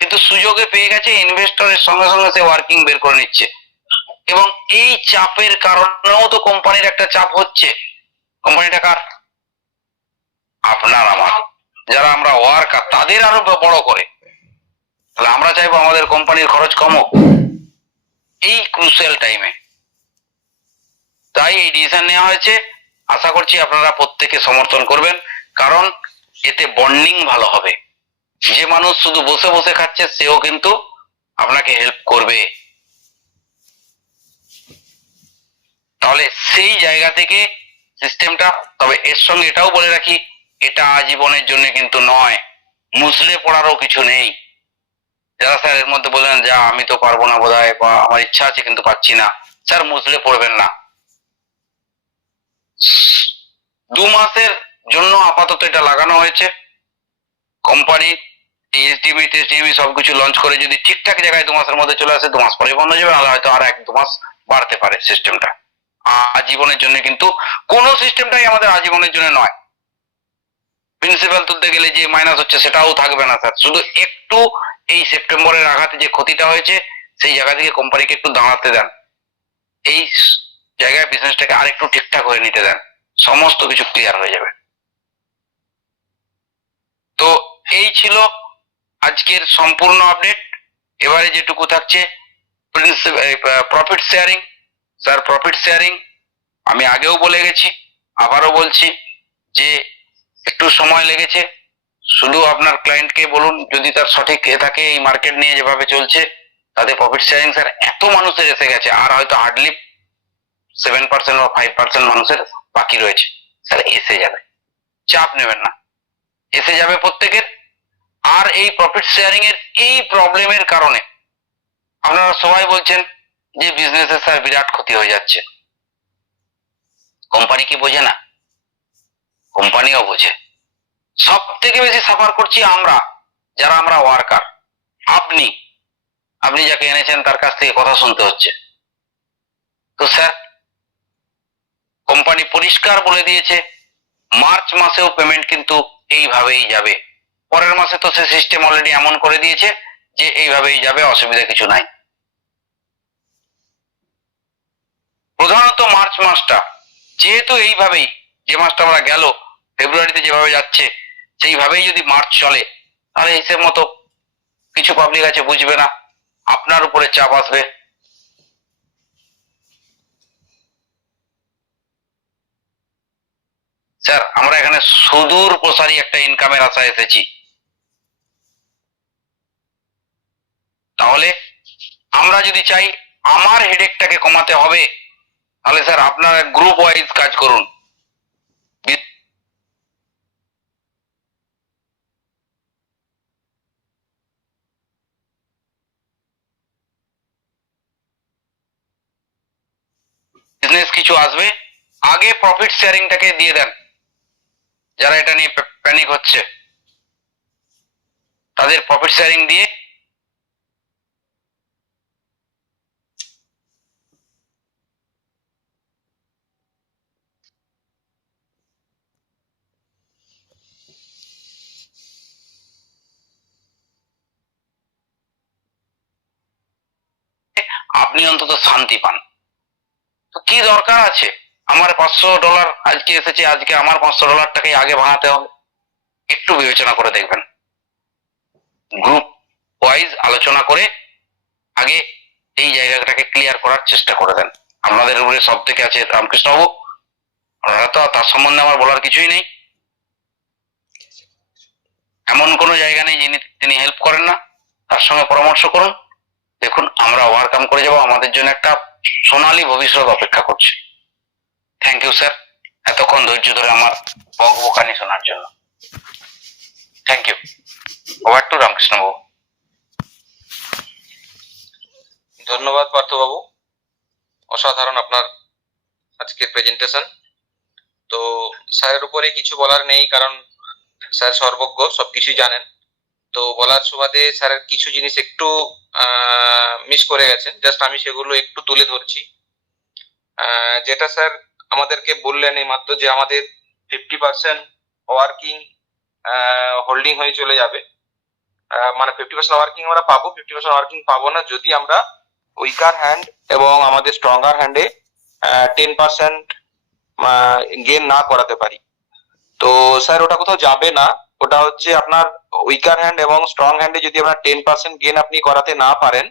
কিন্তু সুযোগে পেয়ে গেছে ইনভেস্টরের সঙ্গে সঙ্গে সে ওয়ার্কিং বের করে নিচ্ছে। এবং এই চাপের কারণেও তো কোম্পানির একটা চাপ হচ্ছে। কোম্পানিটা কার? আপনার আমার, যারা আমরা ওয়ার্কার তাদের আরো বড় করে। তাহলে আমরা চাইবো আমাদের কোম্পানির খরচ কমুক এই ক্রুশিয়াল টাইমে, তাই এই ডিসিশন নেওয়া হয়েছে। আশা করছি আপনারা প্রত্যেকে সমর্থন করবেন, কারণ এতে বন্ডিং ভালো হবে। যে মানুষ শুধু বসে বসে খাচ্ছে সেও কিন্তু আপনাকে হেল্প করবে। তাহলে সেই জায়গা থেকে সিস্টেমটা, তবে এর সঙ্গে এটাও বলে রাখি, এটা আজীবনের জন্য কিন্তু নয়, মুসলে পড়ারও কিছু নেই। যারা স্যার এর মধ্যে বললেন যা আমি তো পারবো না বোধহয়, বা আমার ইচ্ছা আছে কিন্তু পাচ্ছি না, স্যার মুসলে পড়বেন না। 2 মাসের জন্য আপাতত এটা লাগানো হয়েছে। কোম্পানি টিএসডিএমই সবকিছু লঞ্চ করে যদি ঠিকঠাক জায়গায় 2 মাসের মধ্যে চলে আসে, 2 মাস পরে বন্ধ হয়ে যাবে, নাহলে হয়তো আর 1-2 মাস বাড়তে পারে সিস্টেমটা। আজীবনের জন্য কিন্তু কোন সিস্টেমটাই আমাদের আজীবনের জন্য নয়। প্রিন্সিপাল তুলতে গেলে যে মাইনাস হচ্ছে সেটাও থাকবে না স্যার, শুধু একটু এই সেপ্টেম্বরের আঘাতে যে ক্ষতিটা হয়েছে সেই জায়গা থেকে কোম্পানিকে একটু দাঁড়াতে দেন, এই জায়গায় বিজনেসটাকে আরেকটু ঠিকঠাক হয়ে নিতে দেন, সমস্ত কিছু ক্লিয়ার হয়ে যাবে। তো এই ছিল আজকের সম্পূর্ণ আপডেট। এবারে যেটুকু থাকছে profit sharing. Sir profit sharing আমি আগেও বলে গেছি, আবারও বলছি যে একটু সময় লেগেছে। শুধু আপনার ক্লায়েন্টকে বলুন, যদি তার সঠিক এ থাকে, এই মার্কেট নিয়ে যেভাবে চলছে তাতে প্রফিট শেয়ারিং স্যার এত মানুষের এসে গেছে, আর হয়তো হার্ডলি 7% বা 5% মানুষের বাকি রয়েছে। স্যার এসে যাবে, চাপ নেবেন না, এসে যাবে প্রত্যেকের। আর এই প্রফিট শেয়ারিং এর এই প্রবলেমের কারণে আপনারা সবাই বলছেন যে বিজনেসে স্যার বিরাট ক্ষতি হয়ে যাচ্ছে। কোম্পানি কি বোঝে না? কোম্পানিও বোঝে। সব থেকে বেশি সাফার করছি আমরা, যারা আমরা ওয়ার্কার। আপনি আপনি যাকে এনেছেন তার কাছ থেকে কথা শুনতে হচ্ছে। তো স্যার, কোম্পানি পরিষ্কার বলে দিয়েছে মার্চ মাসেও পেমেন্ট কিন্তু এইভাবেই যাবে। পরের মাসে তো সে সিস্টেম অলরেডি এমন করে দিয়েছে যে এইভাবেই যাবে, অসুবিধা কিছু নাই। প্রধানত মার্চ মাসটা যেহেতু এইভাবেই, যে মাসটা আমরা গেল ফেব্রুয়ারিতে যেভাবে যাচ্ছে সেইভাবেই যদি মার্চ চলে, তাহলে হিসেব মতো কিছু পাবলিক আছে বুঝবে না, আপনার উপরে চাপ আসবে। স্যার, আমরা এখানে সুদূর প্রসারী একটা ইনকামের আশায় এসেছি। তাহলে আমরা যদি চাই আমার হেডেকটাকে কমাতে হবে, তাহলে স্যার আপনারা গ্রুপ ওয়াইজ কাজ করুন। বিজনেস কিছু আসবে, আগে প্রফিট শেয়ারিংটাকে দিয়ে দেন। যারা এটা নিয়ে প্যানিক হচ্ছে তাদের প্রফিট শেয়ারিং দিয়ে আপনি অন্তত শান্তি পান। তো কি দরকার আছে আমার $500 আজকে এসেছে, আজকে আমার $500টাকে আগে ভাঙাতে হবে? একটু বিবেচনা করে দেখবেন, গ্রুপ ওয়াইজ আলোচনা করে আগে এই জায়গাটাকে ক্লিয়ার করার চেষ্টা করে দেন। আপনাদের উপরে সব থেকে আছে রামকৃষ্ণবাবু, আপনারা তো তার সম্বন্ধে আমার বলার কিছুই নেই। এমন কোনো জায়গা নেই যিনি তিনি হেল্প করেন না, তার সঙ্গে পরামর্শ করুন। দেখুন আমরা ওভারকাম করে যাব, আমাদের জন্য একটা সোনালী ভবিষ্যৎ অপেক্ষা করছে। থ্যাংক ইউ স্যার, এতক্ষণ ধৈর্য ধরে আমার বকবকানি শোনার জন্য। Thank you. ওভার টু রামকৃষ্ণবাবু। ধন্যবাদ পার্থবাবু, অসাধারণ আপনার আজকের প্রেজেন্টেশন। তো স্যারের উপরে কিছু বলার নেই, কারণ স্যার সর্বজ্ঞ, সবকিছুই জানেন। তো বলার সুবাদে স্যারের কিছু জিনিস একটু মিস করে গেছেন, জাস্ট আমি সেগুলো একটু তুলে ধরছি। যেটা স্যার আমাদেরকে বললেন এই মাত্র, যে আমাদের 50% ওয়ার্কিং হোল্ডিং হয়ে চলে যাবে। মানে 50% ওয়ার্কিং আমরা পাবো, 50% ওয়ার্কিং পাবো না যদি আমরা উইকার হ্যান্ড এবং আমাদের স্ট্রঙ্গার হ্যান্ডে 10% গেন না করাতে পারি। তো স্যার ওটা কোথাও যাবে না, ওটা হচ্ছে আপনার উইকার হ্যান্ড এবং স্ট্রং হ্যান্ডে যদি আপনার 10% গেন আপনি করাতে না পারেন,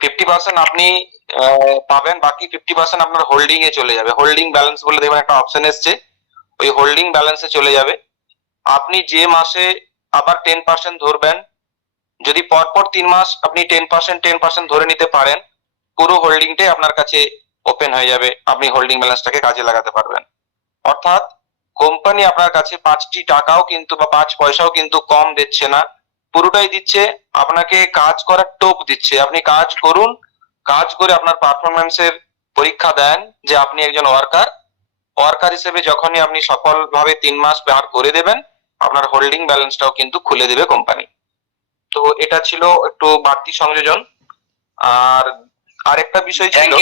50% আপনি পাবেন, বাকি 50% আপনার হোল্ডিং এ চলে যাবে। হোল্ডিং ব্যালেন্স বলে দেখবেন একটা অপশন এসছে, ওই হোল্ডিং ব্যালেন্সে চলে যাবে। আপনি যে মাসে আবার 10% ধরবেন, যদি পরপর 3 মাস আপনি 10% ধরে নিতে পারেন, পুরো হোল্ডিংটাই আপনার কাছে ওপেন হয়ে যাবে, আপনি হোল্ডিং ব্যালেন্সটাকে কাজে লাগাতে পারবেন। অর্থাৎ কোম্পানি আপনার কাছে 5টি টাকাও কিন্তু বা 5 পয়সাও কিন্তু কম দিচ্ছে না, পুরোটাই দিচ্ছে আপনাকে কাজ করার টোপ দিচ্ছে। আপনি কাজ করুন, কাজ করে আপনার পারফরমেন্সের পরীক্ষা দেন যে আপনি একজন ওয়ার্কার হিসেবে যখনই আপনি সফলভাবে 3 মাস পার করে দেবেন, আপনার হোল্ডিং ব্যালেন্সটাও কিন্তু খুলে দেবে কোম্পানি। তো এটা ছিল একটু বাড়তি সংযোজন। আর আরেকটা বিষয় ছিল,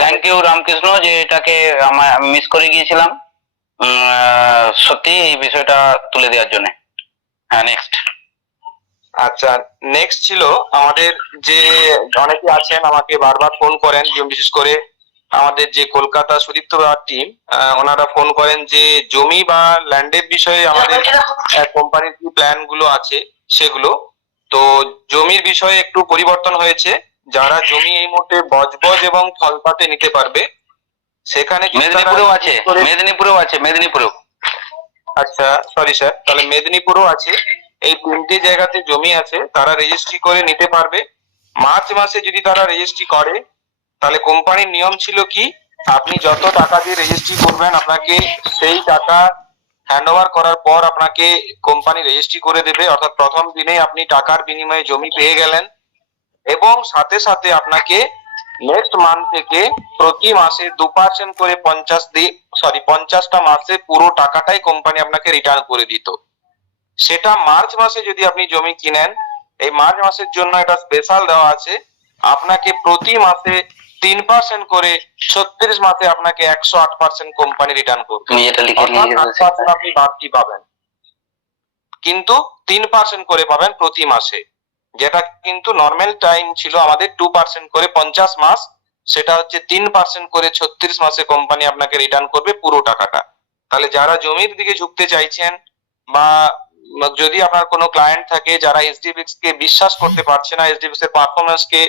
থ্যাংক ইউ রামকৃষ্ণ, যে এটাকে আমি মিস করে গিয়েছিলাম। সত্যি এই বিষয়টা তুলে দেওয়ার জন্য। হ্যাঁ, নেক্সট। আচ্ছা, নেক্সট ছিল আমাদের যে অনেকে আছেন আমাকে বারবার ফোন করেন, বিশেষ করে আমাদের যে কলকাতা সুদীপ্ত টিম, ওনারা ফোন করেন যে জমি বা ল্যান্ডের বিষয়ে আমাদের কোম্পানির যে প্ল্যান গুলো আছে সেগুলো। তো জমির বিষয়ে একটু পরিবর্তন হয়েছে, যারা জমি এই মুহূর্তে বজবজ এবং ফলপাতে নিতে পারবে, সেখানে মেদিনীপুরেও আছে, মেদিনীপুরেও আছে, মেদিনীপুরেও। আচ্ছা, সরি স্যার, তাহলে মেদিনীপুরও আছে। এই তিনটে জায়গাতে জমি আছে, তারা রেজিস্ট্রি করে নিতে পারবে। মার্চ মাসে যদি তারা রেজিস্ট্রি করে, তাহলে কোম্পানির নিয়ম ছিল কি, আপনি যত টাকা দিয়ে রেজিস্ট্রি করবেন আপনাকে সেই টাকা হ্যান্ড ওভার করার পর আপনাকে কোম্পানি রেজিস্ট্রি করে দেবে, অর্থাৎ প্রথম দিনেই আপনি টাকার বিনিময়ে জমি পেয়ে গেলেন। এবং সাথে সাথে আপনাকে নেক্সট মান্থ থেকে প্রতি মাসে 2% করে 50টা মাসে পুরো টাকাটাই কোম্পানি আপনাকে রিটার্ন করে দিত। সেটা মার্চ মাসে যদি আপনি জমি কিনেন, এই মার্চ মাসের জন্য এটা স্পেশাল দেওয়া আছে, আপনাকে প্রতি মাসে 3% করে 36 মাসে আপনাকে 108% কোম্পানি রিটার্ন করবে। তুমি যেটা লিখে অর্থাৎ নিয়ে 8% আপনি বাড়তি পাবেন, কিন্তু 3% করে পাবেন প্রতি মাসে। যেটা কিন্তু নর্মাল টাইম ছিল আমাদের 2% করে 50 মাস, সেটা হচ্ছে 3% করে 36 মাসে কোম্পানি আপনাকে রিটার্ন করবে পুরো টাকাটা। তাহলে যারা জমির দিকে ঝুঁকতে চাইছেন, বা যদি আপনার কোনো ক্লায়েন্ট থাকে যারা এইচডিএফএক্স কে বিশ্বাস করতে পারছে না, এইচডিএফএক্স এর পারফরমেন্স কে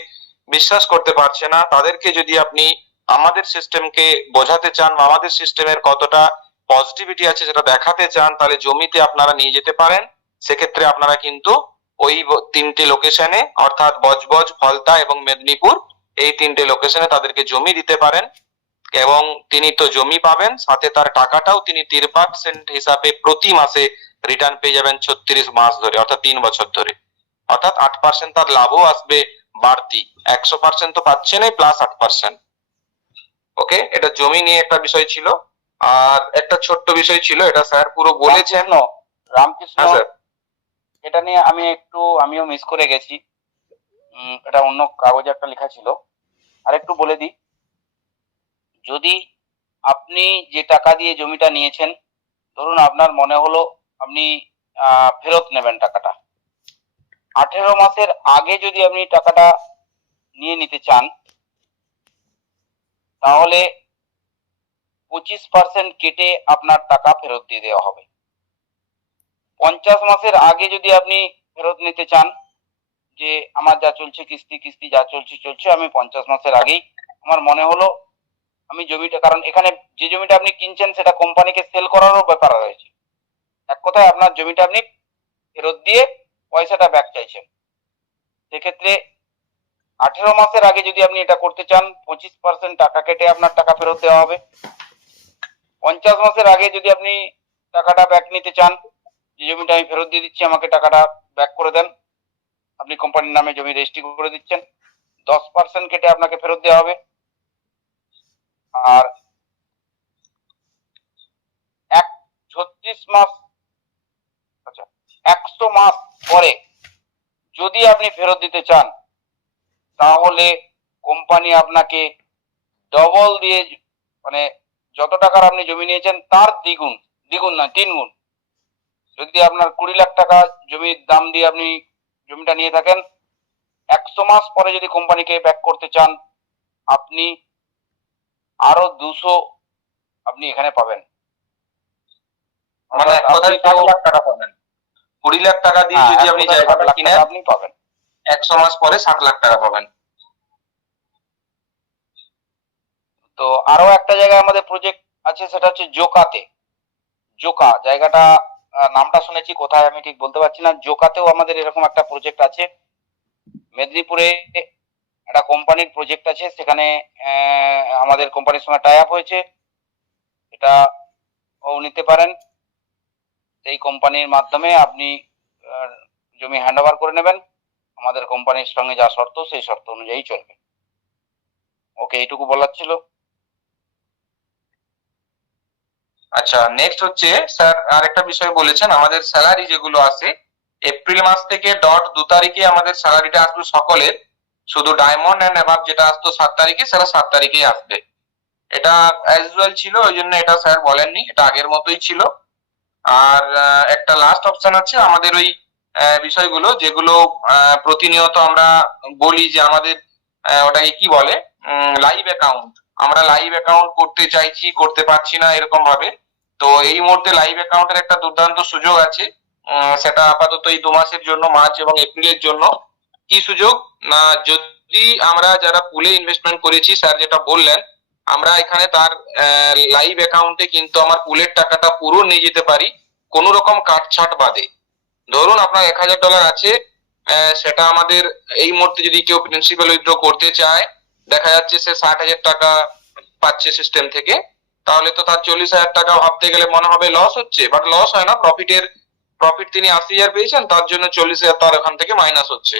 বিশ্বাস করতে পারছে না, তাদেরকে যদি আপনি আমাদের সিস্টেমকে বোঝাতে চান বা আমাদের সিস্টেমের কতটা পজিটিভিটি আছে সেটা দেখাতে চান, তাহলে জমিতে আপনারা নিয়ে যেতে পারেন। সেক্ষেত্রে আপনারা কিন্তু ওই তিনটে লোকেশনে, অর্থাৎ বজবজ, ফলতা এবং মেদিনীপুর, এই তিনটে লোকেশনে তাদেরকে জমি দিতে পারেন। এবং তিনি তো জমি পাবেন, সাথে তার টাকাটাও তিনি 3% হিসাবে প্রতি মাসে রিটার্ন পেয়ে যাবেন 36 মাস ধরে, অর্থাৎ 3 বছর ধরে। অর্থাৎ 8% তার লাভও আসবে বাড়তি, 100% তো পাচ্ছেনই, প্লাস 8%। ওকে, এটা জমি নিয়ে একটা বিষয় ছিল। আর একটা ছোট্ট বিষয় ছিল, এটা স্যার পুরো বলেছেন। রামকৃষ্ণ, হ্যাঁ স্যার। এটা নিয়ে আমিও মিস করে গেছি। এটা অন্য কাগজে একটা লেখা ছিল। আর একটু বলে দিই, যদি আপনি যে টাকা দিয়ে জমিটা নিয়েছেন, ধরুন আপনার মনে হলো আপনি ফেরত নেবেন টাকাটা, 18 মাসের আগে যদি আপনি টাকাটা নিয়ে নিতে চান, তাহলে 25% কেটে আপনার টাকা ফেরত দিয়ে দেওয়া হবে। 50 মাসের আগে যদি আপনি ফেরত নিতে চান, যে আমার যা চলছে কিস্তি যা চলছে, আমি 50 মাসের আগেই আমার মনে হলো আমি জমিটা, কারণ এখানে যে জমিটা আপনি কিনছেন সেটা কোম্পানিকে সেল করারও ব্যাপার রয়েছে। এক কথায় আপনার জমিটা আপনি ফেরত দিয়ে পয়সাটা ব্যাক চাইছেন। সেক্ষেত্রে 18 মাসের আগে যদি আপনি এটা করতে চান, 25% টাকা কেটে আপনার টাকা ফেরত দেওয়া হবে। 50 মাসের আগে যদি আপনি টাকাটা ব্যাক নিতে চান, যে জমিটা আমি ফেরত দিয়ে দিচ্ছি, আমাকে টাকাটা ব্যাক করে দেন, আপনি কোম্পানির নামে জমি রেজিস্ট্রি করে দিচ্ছেন, 10% কেটে আপনাকে ফেরত দেওয়া হবে। আর 36 মাস, আচ্ছা 100 মাস পরে যদি আপনি ফেরত দিতে চান, তাহলে কোম্পানি আপনাকে ডবল দিয়ে, মানে যত টাকার আপনি জমি নিয়েছেন তার দ্বিগুণ না 3 গুণ। যদি আপনার 20 লাখ টাকা জমির দাম দিয়ে আপনি জমিটা নিয়ে থাকেন, 100 মাস পরে যদি কোম্পানিকে ব্যাক করতে চান, আপনি আরো 200 আপনি এখানে পাবেন। মানে এক কথায় 7 লাখ টাকা পাবেন। 20 লাখ টাকা দিয়ে যদি আপনি জায়গাটা কিনেন, আপনি পাবেন 100 মাস পরে 7 লাখ টাকা পাবেন। তো আরো একটা জায়গায় আমাদের প্রজেক্ট আছে, সেটা হচ্ছে জোকা জায়গাটা, নামটা শুনেছি, কোথায় আমি ঠিক বলতে পারছি না। জোকাতেও আমাদের এরকম একটা প্রজেক্ট আছে। মেদিনীপুরে একটা কোম্পানির প্রজেক্ট আছে, সেখানে আমাদের কোম্পানির সঙ্গে টাই আপ হয়েছে, এটা ও নিতে পারেন। সেই কোম্পানির মাধ্যমে আপনি জমি হ্যান্ড ওভার করে নেবেন, আমাদের কোম্পানির সঙ্গে যা শর্ত সেই শর্ত অনুযায়ী চলবে। ওকে, এইটুকু বলার ছিল। আচ্ছা, নেক্সট হচ্ছে স্যার আরেকটা বিষয় বলেছেন, আমাদের স্যালারি যেগুলো আছে এপ্রিল মাস থেকে 2 তারিখে আমাদের স্যালারিটা আসবে সকলের, শুধু ডায়মন্ড এন্ড অ্যাবাভ যেটা আসতো 7 তারিখে, সেটা 7 তারিখেই আসবে। এটা অ্যাজ ইউজুয়াল ছিল, ওই জন্য এটা স্যার বলেননি, এটা আগের মতোই ছিল। আর একটা লাস্ট অপশন আছে আমাদের ওই বিষয়গুলো যেগুলো প্রতিনিয়ত আমরা বলি যে আমাদের ওটাকে কি বলে, লাইভ অ্যাকাউন্ট। আমরা লাইভ অ্যাকাউন্ট করতে চাইছি, করতে পারছি না এরকম ভাবে। তো এই মুহূর্তে লাইভ অ্যাকাউন্টের একটা দুর্দান্ত সুযোগ আছে, সেটা আপাতত এই 2 মাসের জন্য, মার্চ এবং এপ্রিলের জন্য। কি সুযোগ না, যদি আমরা যারা পুলে ইনভেস্টমেন্ট করেছি, স্যার যেটা বললেন, আমরা এখানে তার লাইভ অ্যাকাউন্টে কিন্তু আমার পুলের টাকাটা পুরো নিয়ে যেতে পারি, কোনো রকম কাটছাট বাদে। ধরুন আপনার $1000 আছে, সেটা আমাদের এই মুহূর্তে যদি কেউ প্রিন্সিপাল উইথড্র করতে চায়, দেখা যাচ্ছে সে 60,000 টাকা পাচ্ছে সিস্টেম থেকে, তাহলে তো তার 40,000 টাকা ভাবতে গেলে মনে হবে লস হচ্ছে, বাট লস হয় না। প্রফিট তিনি 80,000 পেয়েছেন, তার জন্য 40,000 তার এখান থেকে মাইনাস হচ্ছে।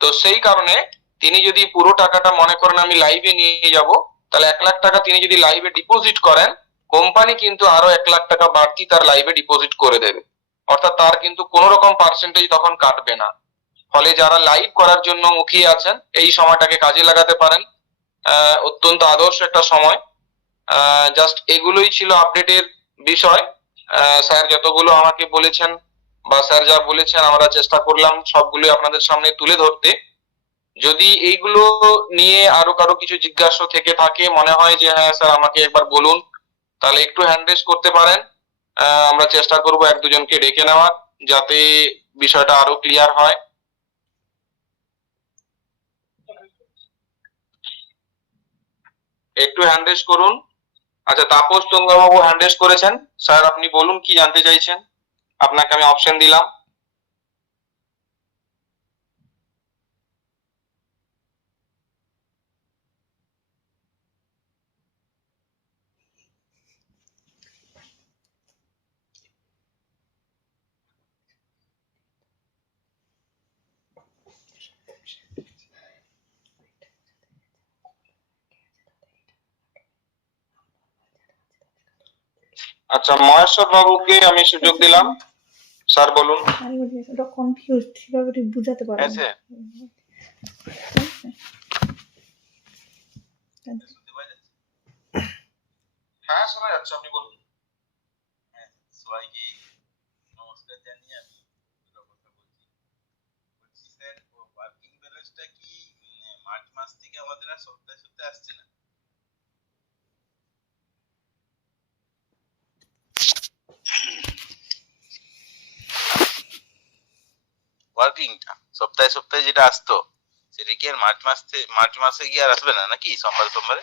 তো সেই কারণে তিনি যদি পুরো টাকাটা মনে করেন আমি লাইভে নিয়ে যাব, তাহলে 1,00,000 টাকা তিনি যদি লাইভে ডিপোজিট করেন, কোম্পানি কিন্তু আরো 1,00,000 টাকা বাড়তি তার লাইভে ডিপোজিট করে দেবে, অর্থাৎ তার কিন্তু কোনো রকম পার্সেন্টেজ তখন কাটবে না। ফলে যারা লাইভ করার জন্য মুখিয়ে আছেন, এই সময়টাকে কাজে লাগাতে পারেন। অত্যন্ত আদর্শ একটা সময়। জাস্ট এগুলোই ছিল আপডেটের বিষয়। স্যার যতগুলো আমাকে বলেছেন বা স্যার যা বলেছেন আমরা চেষ্টা করলাম সবগুলোই আপনাদের সামনে তুলে ধরতে। যদি এইগুলো নিয়ে আরো কারো কিছু জিজ্ঞাসা থেকে থাকে, মনে হয় যে হ্যাঁ স্যার আমাকে একবার বলুন, তাহলে একটু হ্যান্ড রেজ করতে পারেন। আমরা চেষ্টা করব এক দুজনকে ডেকে নেওয়ার, যাতে বিষয়টা আরো ক্লিয়ার হয়। একটু হ্যান্ড রেজ করুন। আচ্ছা, তাপস তুঙ্গাবাবু হ্যান্ড রেজ করেছেন। স্যার আপনি বলুন কি জানতে চাইছেন, আপনাকে আমি অপশন দিলাম। আচ্ছা, মহেশ্বর বাবুকে আমি সুযোগ দিলাম। স্যার বলুন। আমি বলি ওটা কনফিউজ সেভাবে ঠিক বুঝাতে পারবো না। হ্যাঁ শোনা যাচ্ছে, আপনি বলুন। সবাইকে নমস্কার জানিয়ে আমি দুটো কথা বলছি। স্যার ওয়ার্কিং ব্যালেন্সটা কি মার্চ মাস থেকে আমাদের আর সপ্তাহে সপ্তাহে আসছে না? ওয়ার্কিংটা সপ্তাহে সপ্তাহে যেটা আসতো, সেটা কি আর মার্চ মাসে কি আর আসবে না নাকি সোমবারে সোমবারে?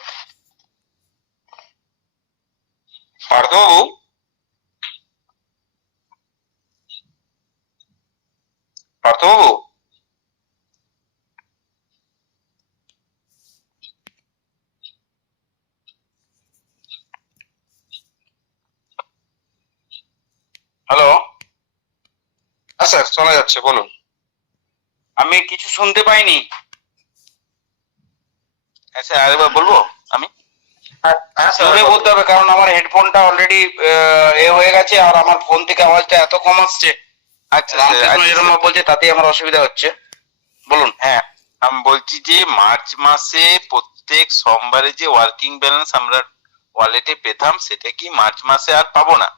পার্থবাবু, পার্থবাবু, হ্যালো, হ্যাঁ স্যার শোনা যাচ্ছে, বলুন। আমি কিছু শুনতে পাইনি। হ্যাঁ স্যার, আরেকবার বলবো আমি? হ্যাঁ জোরে বলতে হবে, কারণ আমার হেডফোনটা অলরেডি হয়ে গেছে, আর আমার ফোন থেকে আওয়াজটা এত কম আসছে। আচ্ছা রামকৃষ্ণ যেরকম বলছে তাতেই আমার অসুবিধা হচ্ছে। বলুন। হ্যাঁ, আমি বলছি যে মার্চ মাসে প্রত্যেক সোমবারে যে ওয়ার্কিং ব্যালেন্স আমরা ওয়ালেটে পেতাম, সেটা কি মার্চ মাসে আর পাবো না?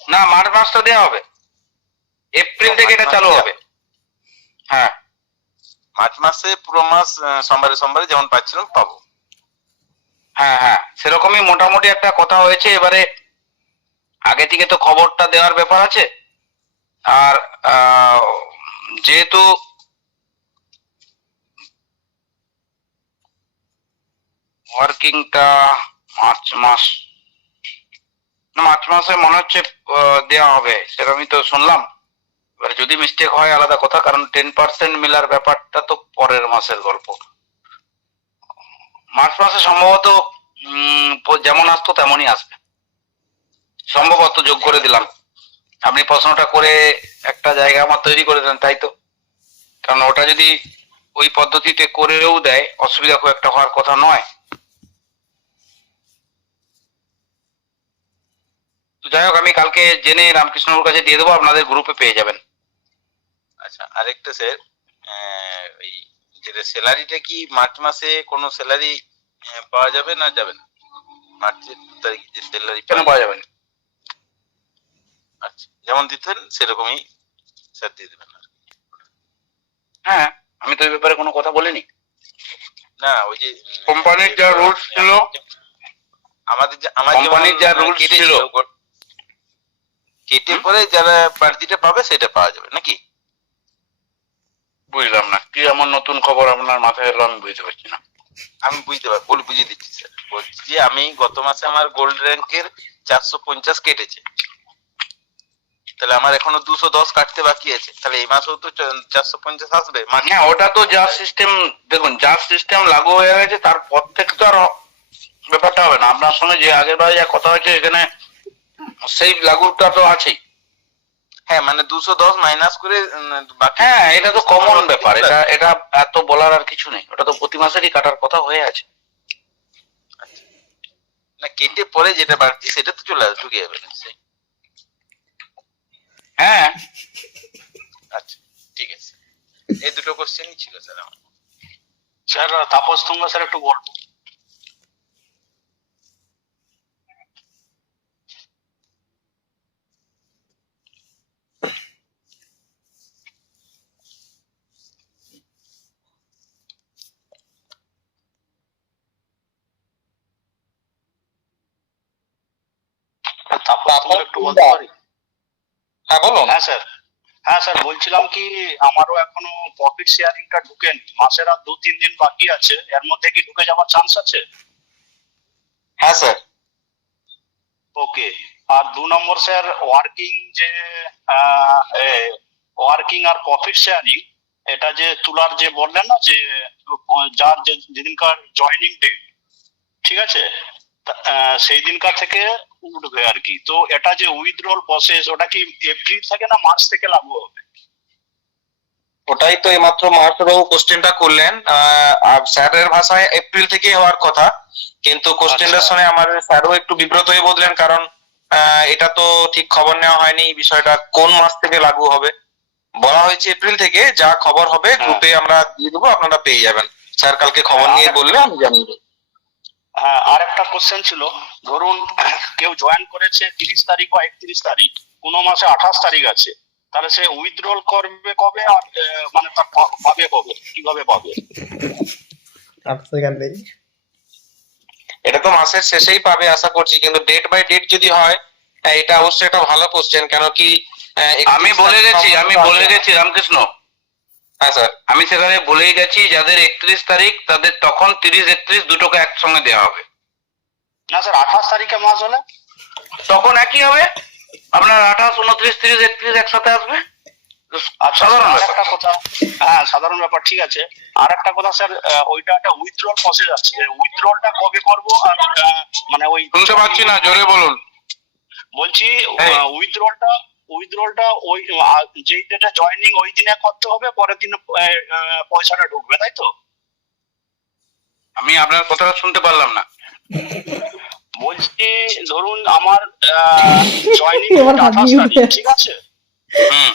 না, মার্চ মাসটা দেওয়া হবে, এপ্রিল থেকে এটা চালু হবে। হ্যাঁ, মার্চ মাসে পুরো মাস সোমবারে সোমবারে যেমন পাচ্ছিলাম পাবো। হ্যাঁ হ্যাঁ, সেরকমই মোটামুটি একটা কথা হয়েছে। এবারে আগে থেকে তো খবরটা দেওয়ার ব্যাপার আছে, আর যেহেতু ওয়ার্কিংটা মার্চ মাসে মনে হচ্ছে দেওয়া হবে, সেরকমই তো শুনলাম। এবারে যদি মিস্টেক হয় আলাদা কথা, কারণ 10% মেলার ব্যাপারটা তো পরের মাসের গল্প। মার্চ মাসে সম্ভবত যেমন আসতো তেমনই আসবে, সম্ভবত। যোগ করে দিলাম, আপনি প্রশ্নটা করে একটা জায়গা আমার তৈরি করে দেন, তাই তো? কারণ ওটা যদি ওই পদ্ধতিতে করেও দেয়, অসুবিধা খুব একটা হওয়ার কথা নয়। তো যাই হোক, আমি কালকে জেনে রামকৃষ্ণর কাছে দিয়ে দেবো, আপনাদের গ্রুপে পেয়ে যাবেন। আচ্ছা, আরেকটা স্যার, ওই যেটা স্যালারিটা কি মার্চ মাসে কোনো স্যালারি পাওয়া যাবে না যাবে না? মার্চের তারিখে যে স্যালারি কেন পাওয়া যাবে না? আচ্ছা, যেমন দিতেন সেরকমই স্যার দিয়ে দেবেন আর কি। হ্যাঁ, আমি তো এই ব্যাপারে কোনো কথা বলিনি। না, ওই যে কোম্পানির যা রুলস ছিল, আমাদের আমার কোম্পানির যা রুলস ছিল, কেটে পরে যারা বাড়তিটা পাবে সেটা পাওয়া যাবে নাকি? বুঝলাম না কি এমন নতুন খবর আপনার মাথায় এলো, আমি বুঝতে পারছি না। আমি বুঝিয়ে দিচ্ছি স্যার। বলছি যে আমি গত মাসে আমার গোল্ড র্যাঙ্কের 450 কেটেছে। তাহলে আমার এখনো 210 কাটতে বাকি আছে, তাহলে এই মাসেও তো 450 আসবে মানে। হ্যাঁ, ওটা তো জাস্ট সিস্টেম, দেখুন জাস্ট সিস্টেম লাগু হয়ে গেছে, তারপর থেকে তো আর ব্যাপারটা হবে না। আপনার সঙ্গে যে আগের বারে যা কথা হয়েছে এখানে সেই লাগুটা তো আছেই। হ্যাঁ মানে 210 মাইনাস করে বাকি। হ্যাঁ, এটা তো কমন ব্যাপার, এটা এটা এত বলার আর কিছু নেই, ওটা তো প্রতি মাসেরই কাটার কথা হয়ে আছে। না কেটে পরে যেটা বাড়তি সেটা তো চলে আসবে, ঢুকে যাবে নিশ্চয়ই। হ্যাঁ, আচ্ছা ঠিক আছে, এই দুটো কোশ্চেনই ছিল স্যার আমার। স্যার তাপস তুঙ্গা স্যার একটু বলবো। তাপস তুঙ্গা একটু বলতে পারি? হ্যাঁ বলুন। হ্যাঁ স্যার বলছিলাম কি, আমারও এখনো প্রফিট শেয়ারিংটা ঢুকেনি, মাসের আর 2-3 দিন বাকি আছে, এর মধ্যে কি ঢুকে যাওয়ার চান্স আছে? হ্যাঁ স্যার। ওকে। আর 2 নম্বর স্যার, ওয়ার্কিং আর প্রফিট শেয়ারিং, এটা যে তুলার যে বললেন না যে যার যেদিনকার জয়েনিং ডেট, ঠিক আছে, সেই দিনকার থেকে উঠবে আর কি। তো এটা যে উইথড্রল প্রসেস, ওটা কি এপ্রিল থেকে না মার্চ থেকে লাগু হবে? ওটাই তো এইমাত্র মহাশয়বাবু কোশ্চেনটা করলেন। স্যারের ভাষায় এপ্রিল থেকে হওয়ার কথা, কিন্তু কোশ্চেনটা আচ্ছা। শুনে আমার স্যারও একটু বিব্রত হয়ে বললেন, কারণ এটা তো ঠিক খবর নেওয়া হয়নি বিষয়টা কোন মাস থেকে লাগু হবে। বলা হয়েছে এপ্রিল থেকে, যা খবর হবে গ্রুপে আমরা দিয়ে দেবো, আপনারা পেয়ে যাবেন। স্যার কালকে খবর নিয়ে বললে আমি জানিয়ে দেবো। হ্যাঁ, আর একটা কোশ্চেন ছিল, ধরুন কেউ জয়েন করেছে 30 তারিখ বা 31 তারিখ, কোনো মাসে 28 তারিখ আছে, তাহলে সে উইথড্রল করবে কবে আর মানে তার পাবে কবে, কিভাবে পাবে? এটা তো মাসের শেষেই পাবে আশা করছি, কিন্তু ডেট বাই ডেট যদি হয়, এটা অবশ্যই একটা ভালো কোশ্চেন। কেন কি আমি বলে গেছি রামকৃষ্ণ। হ্যাঁ স্যার। আমি সেখানে বলেই গেছি, যাদের 31 তারিখ তাদের তখন 30-31 দুটোকে একসঙ্গে দেওয়া হবে। না স্যার, 28 তারিখে মাস হলে? তখন একই হবে, আপনার 28, 29, 30, 31 একসাথে আসবে। আচ্ছা, সাধারণ আর ব্যাপার। একটা কথা, হ্যাঁ সাধারণ ব্যাপার, ঠিক আছে। আর একটা কথা স্যার, ওইটা একটা উইথড্রল প্রসেস আছে, উইথড্রলটা কবে করবো? আর মানে ওই শুনতে পাচ্ছি না, জোরে বলুন। বলছি এই। উইথড্রলটা ওই যেই ডেটে জয়েনিং ওই দিনে করতে হবে, পরের দিন পয়সাটা ঢুকবে, তাই তো? আমি আপনার কথাটা শুনতে পারলাম না। বলছি ধরুন আমার জয়েনিং এবার 28 হাবিব। তারিখ, ঠিক আছে, হুম,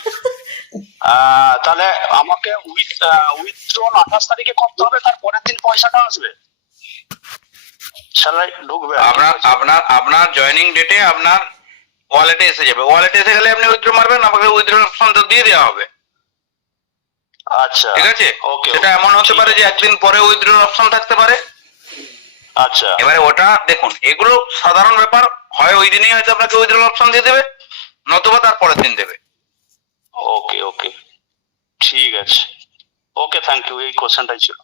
তাহলে আমাকে উইথড্রল 28 তারিখে করতে হবে, তার পরের দিন পয়সাটা আসবে, স্যালারি ঢুকবে। আপনার জয়েনিং ডেটে আপনার ওয়ালেটে এসে যাবে, ওয়ালেটে এসে গেলে আপনি উইথড্র মারবেন, আমাকে উইথড্র অপশনটা দিয়ে দেওয়া হবে। আচ্ছা ঠিক আছে, ওকে। সেটা এমন হতে পারে যে একদিন পরে উইথড্র অপশন থাকতে পারে। আচ্ছা এবারে ওটা দেখুন, এগুলো সাধারণ ব্যাপার, হয় ওই দিনই হয়তো আপনাকে উইথড্র অপশন দিয়ে দেবে, নতুবা তার পরের দিন দেবে। ওকে ওকে, ঠিক আছে, ওকে, থ্যাংক ইউ, এই কোশ্চেনটাই ছিল।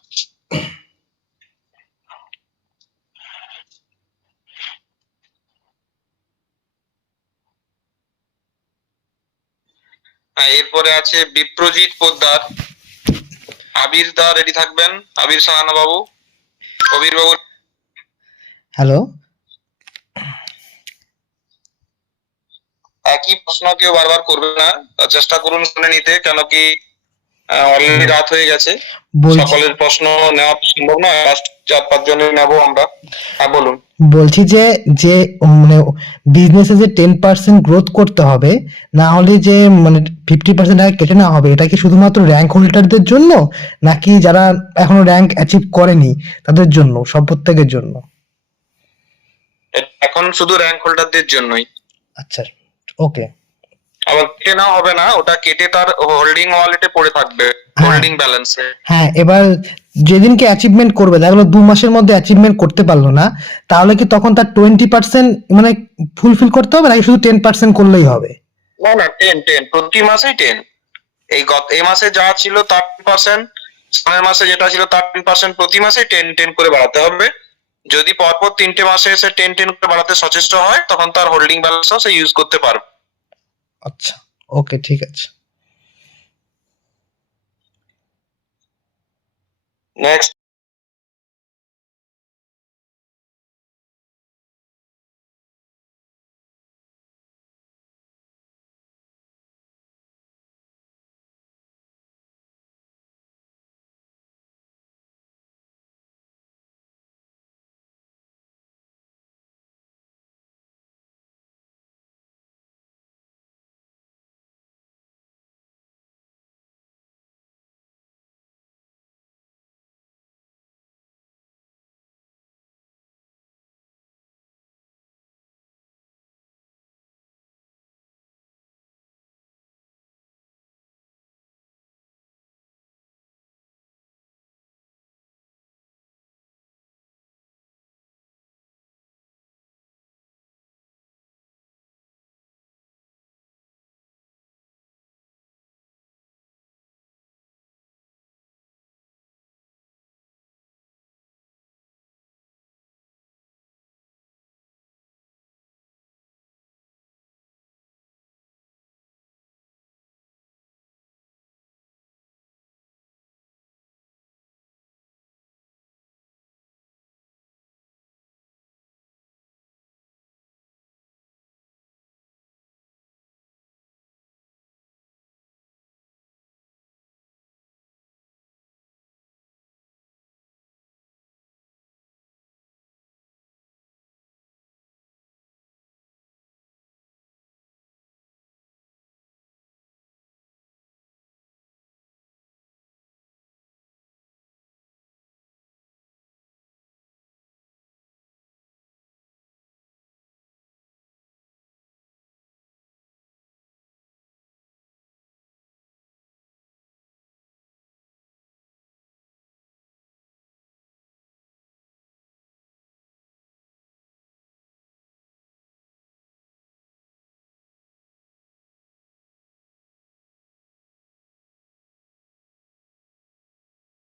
এরপরে আছে বিপ্রজিৎ পোদ্দার। আবির দা রেডি থাকবেন, আবির সাহানা বাবু, কবির বাবু। হ্যালো, একই প্রশ্ন কেউ বারবার করবে না, চেষ্টা করুন শুনে নিতে, কেন কি অলরেডি রাত হয়ে গেছে, বলছি সকলের প্রশ্ন নেওয়া সম্ভব না, লাস্ট 4-5 জনের নেবো আমরা। হ্যাঁ বলুন। বলছি যে যে মানে বিজনেসে যে 10% গ্রোথ করতে হবে, না হলে যে মানে 50% টাকা কেটে নেওয়া হবে, এটা কি শুধুমাত্র র্যাঙ্ক হোল্ডারদের জন্য, নাকি যারা এখনো র্যাঙ্ক অ্যাচিভ করেনি তাদের জন্য, সব প্রত্যেকের জন্য? এখন শুধু র্যাঙ্ক হোল্ডারদের জন্যই। আচ্ছা, ওকে। আবার কেটে নেওয়া হবে না, ওটা কেটে তার হোল্ডিং ওয়ালেটে পড়ে থাকবে, হোল্ডিং ব্যালেন্সে। হ্যাঁ, এবার যেদিনকে অ্যাচিভমেন্ট করবে, দেখা গেলো 2 মাসের মধ্যে অ্যাচিভমেন্ট করতে পারলো না, তাহলে কি তখন তার 20% মানে ফুলফিল করতে হবে, নাকি শুধু 10% করলেই হবে? না না, 10 প্রতি মাসেই 10। এই মাসে যা ছিল তার 10%, সামনের মাসে যেটা ছিল তার 10%, প্রতি মাসে 10 করে বাড়াতে হবে। যদি পরপর 3টে মাসে এসে 10 করে বাড়াতে সচেষ্ট হয়, তখন তার হোল্ডিং ব্যালেন্সও সে ইউজ করতে পারবে। আচ্ছা, ওকে, ঠিক আছে। নেক্সট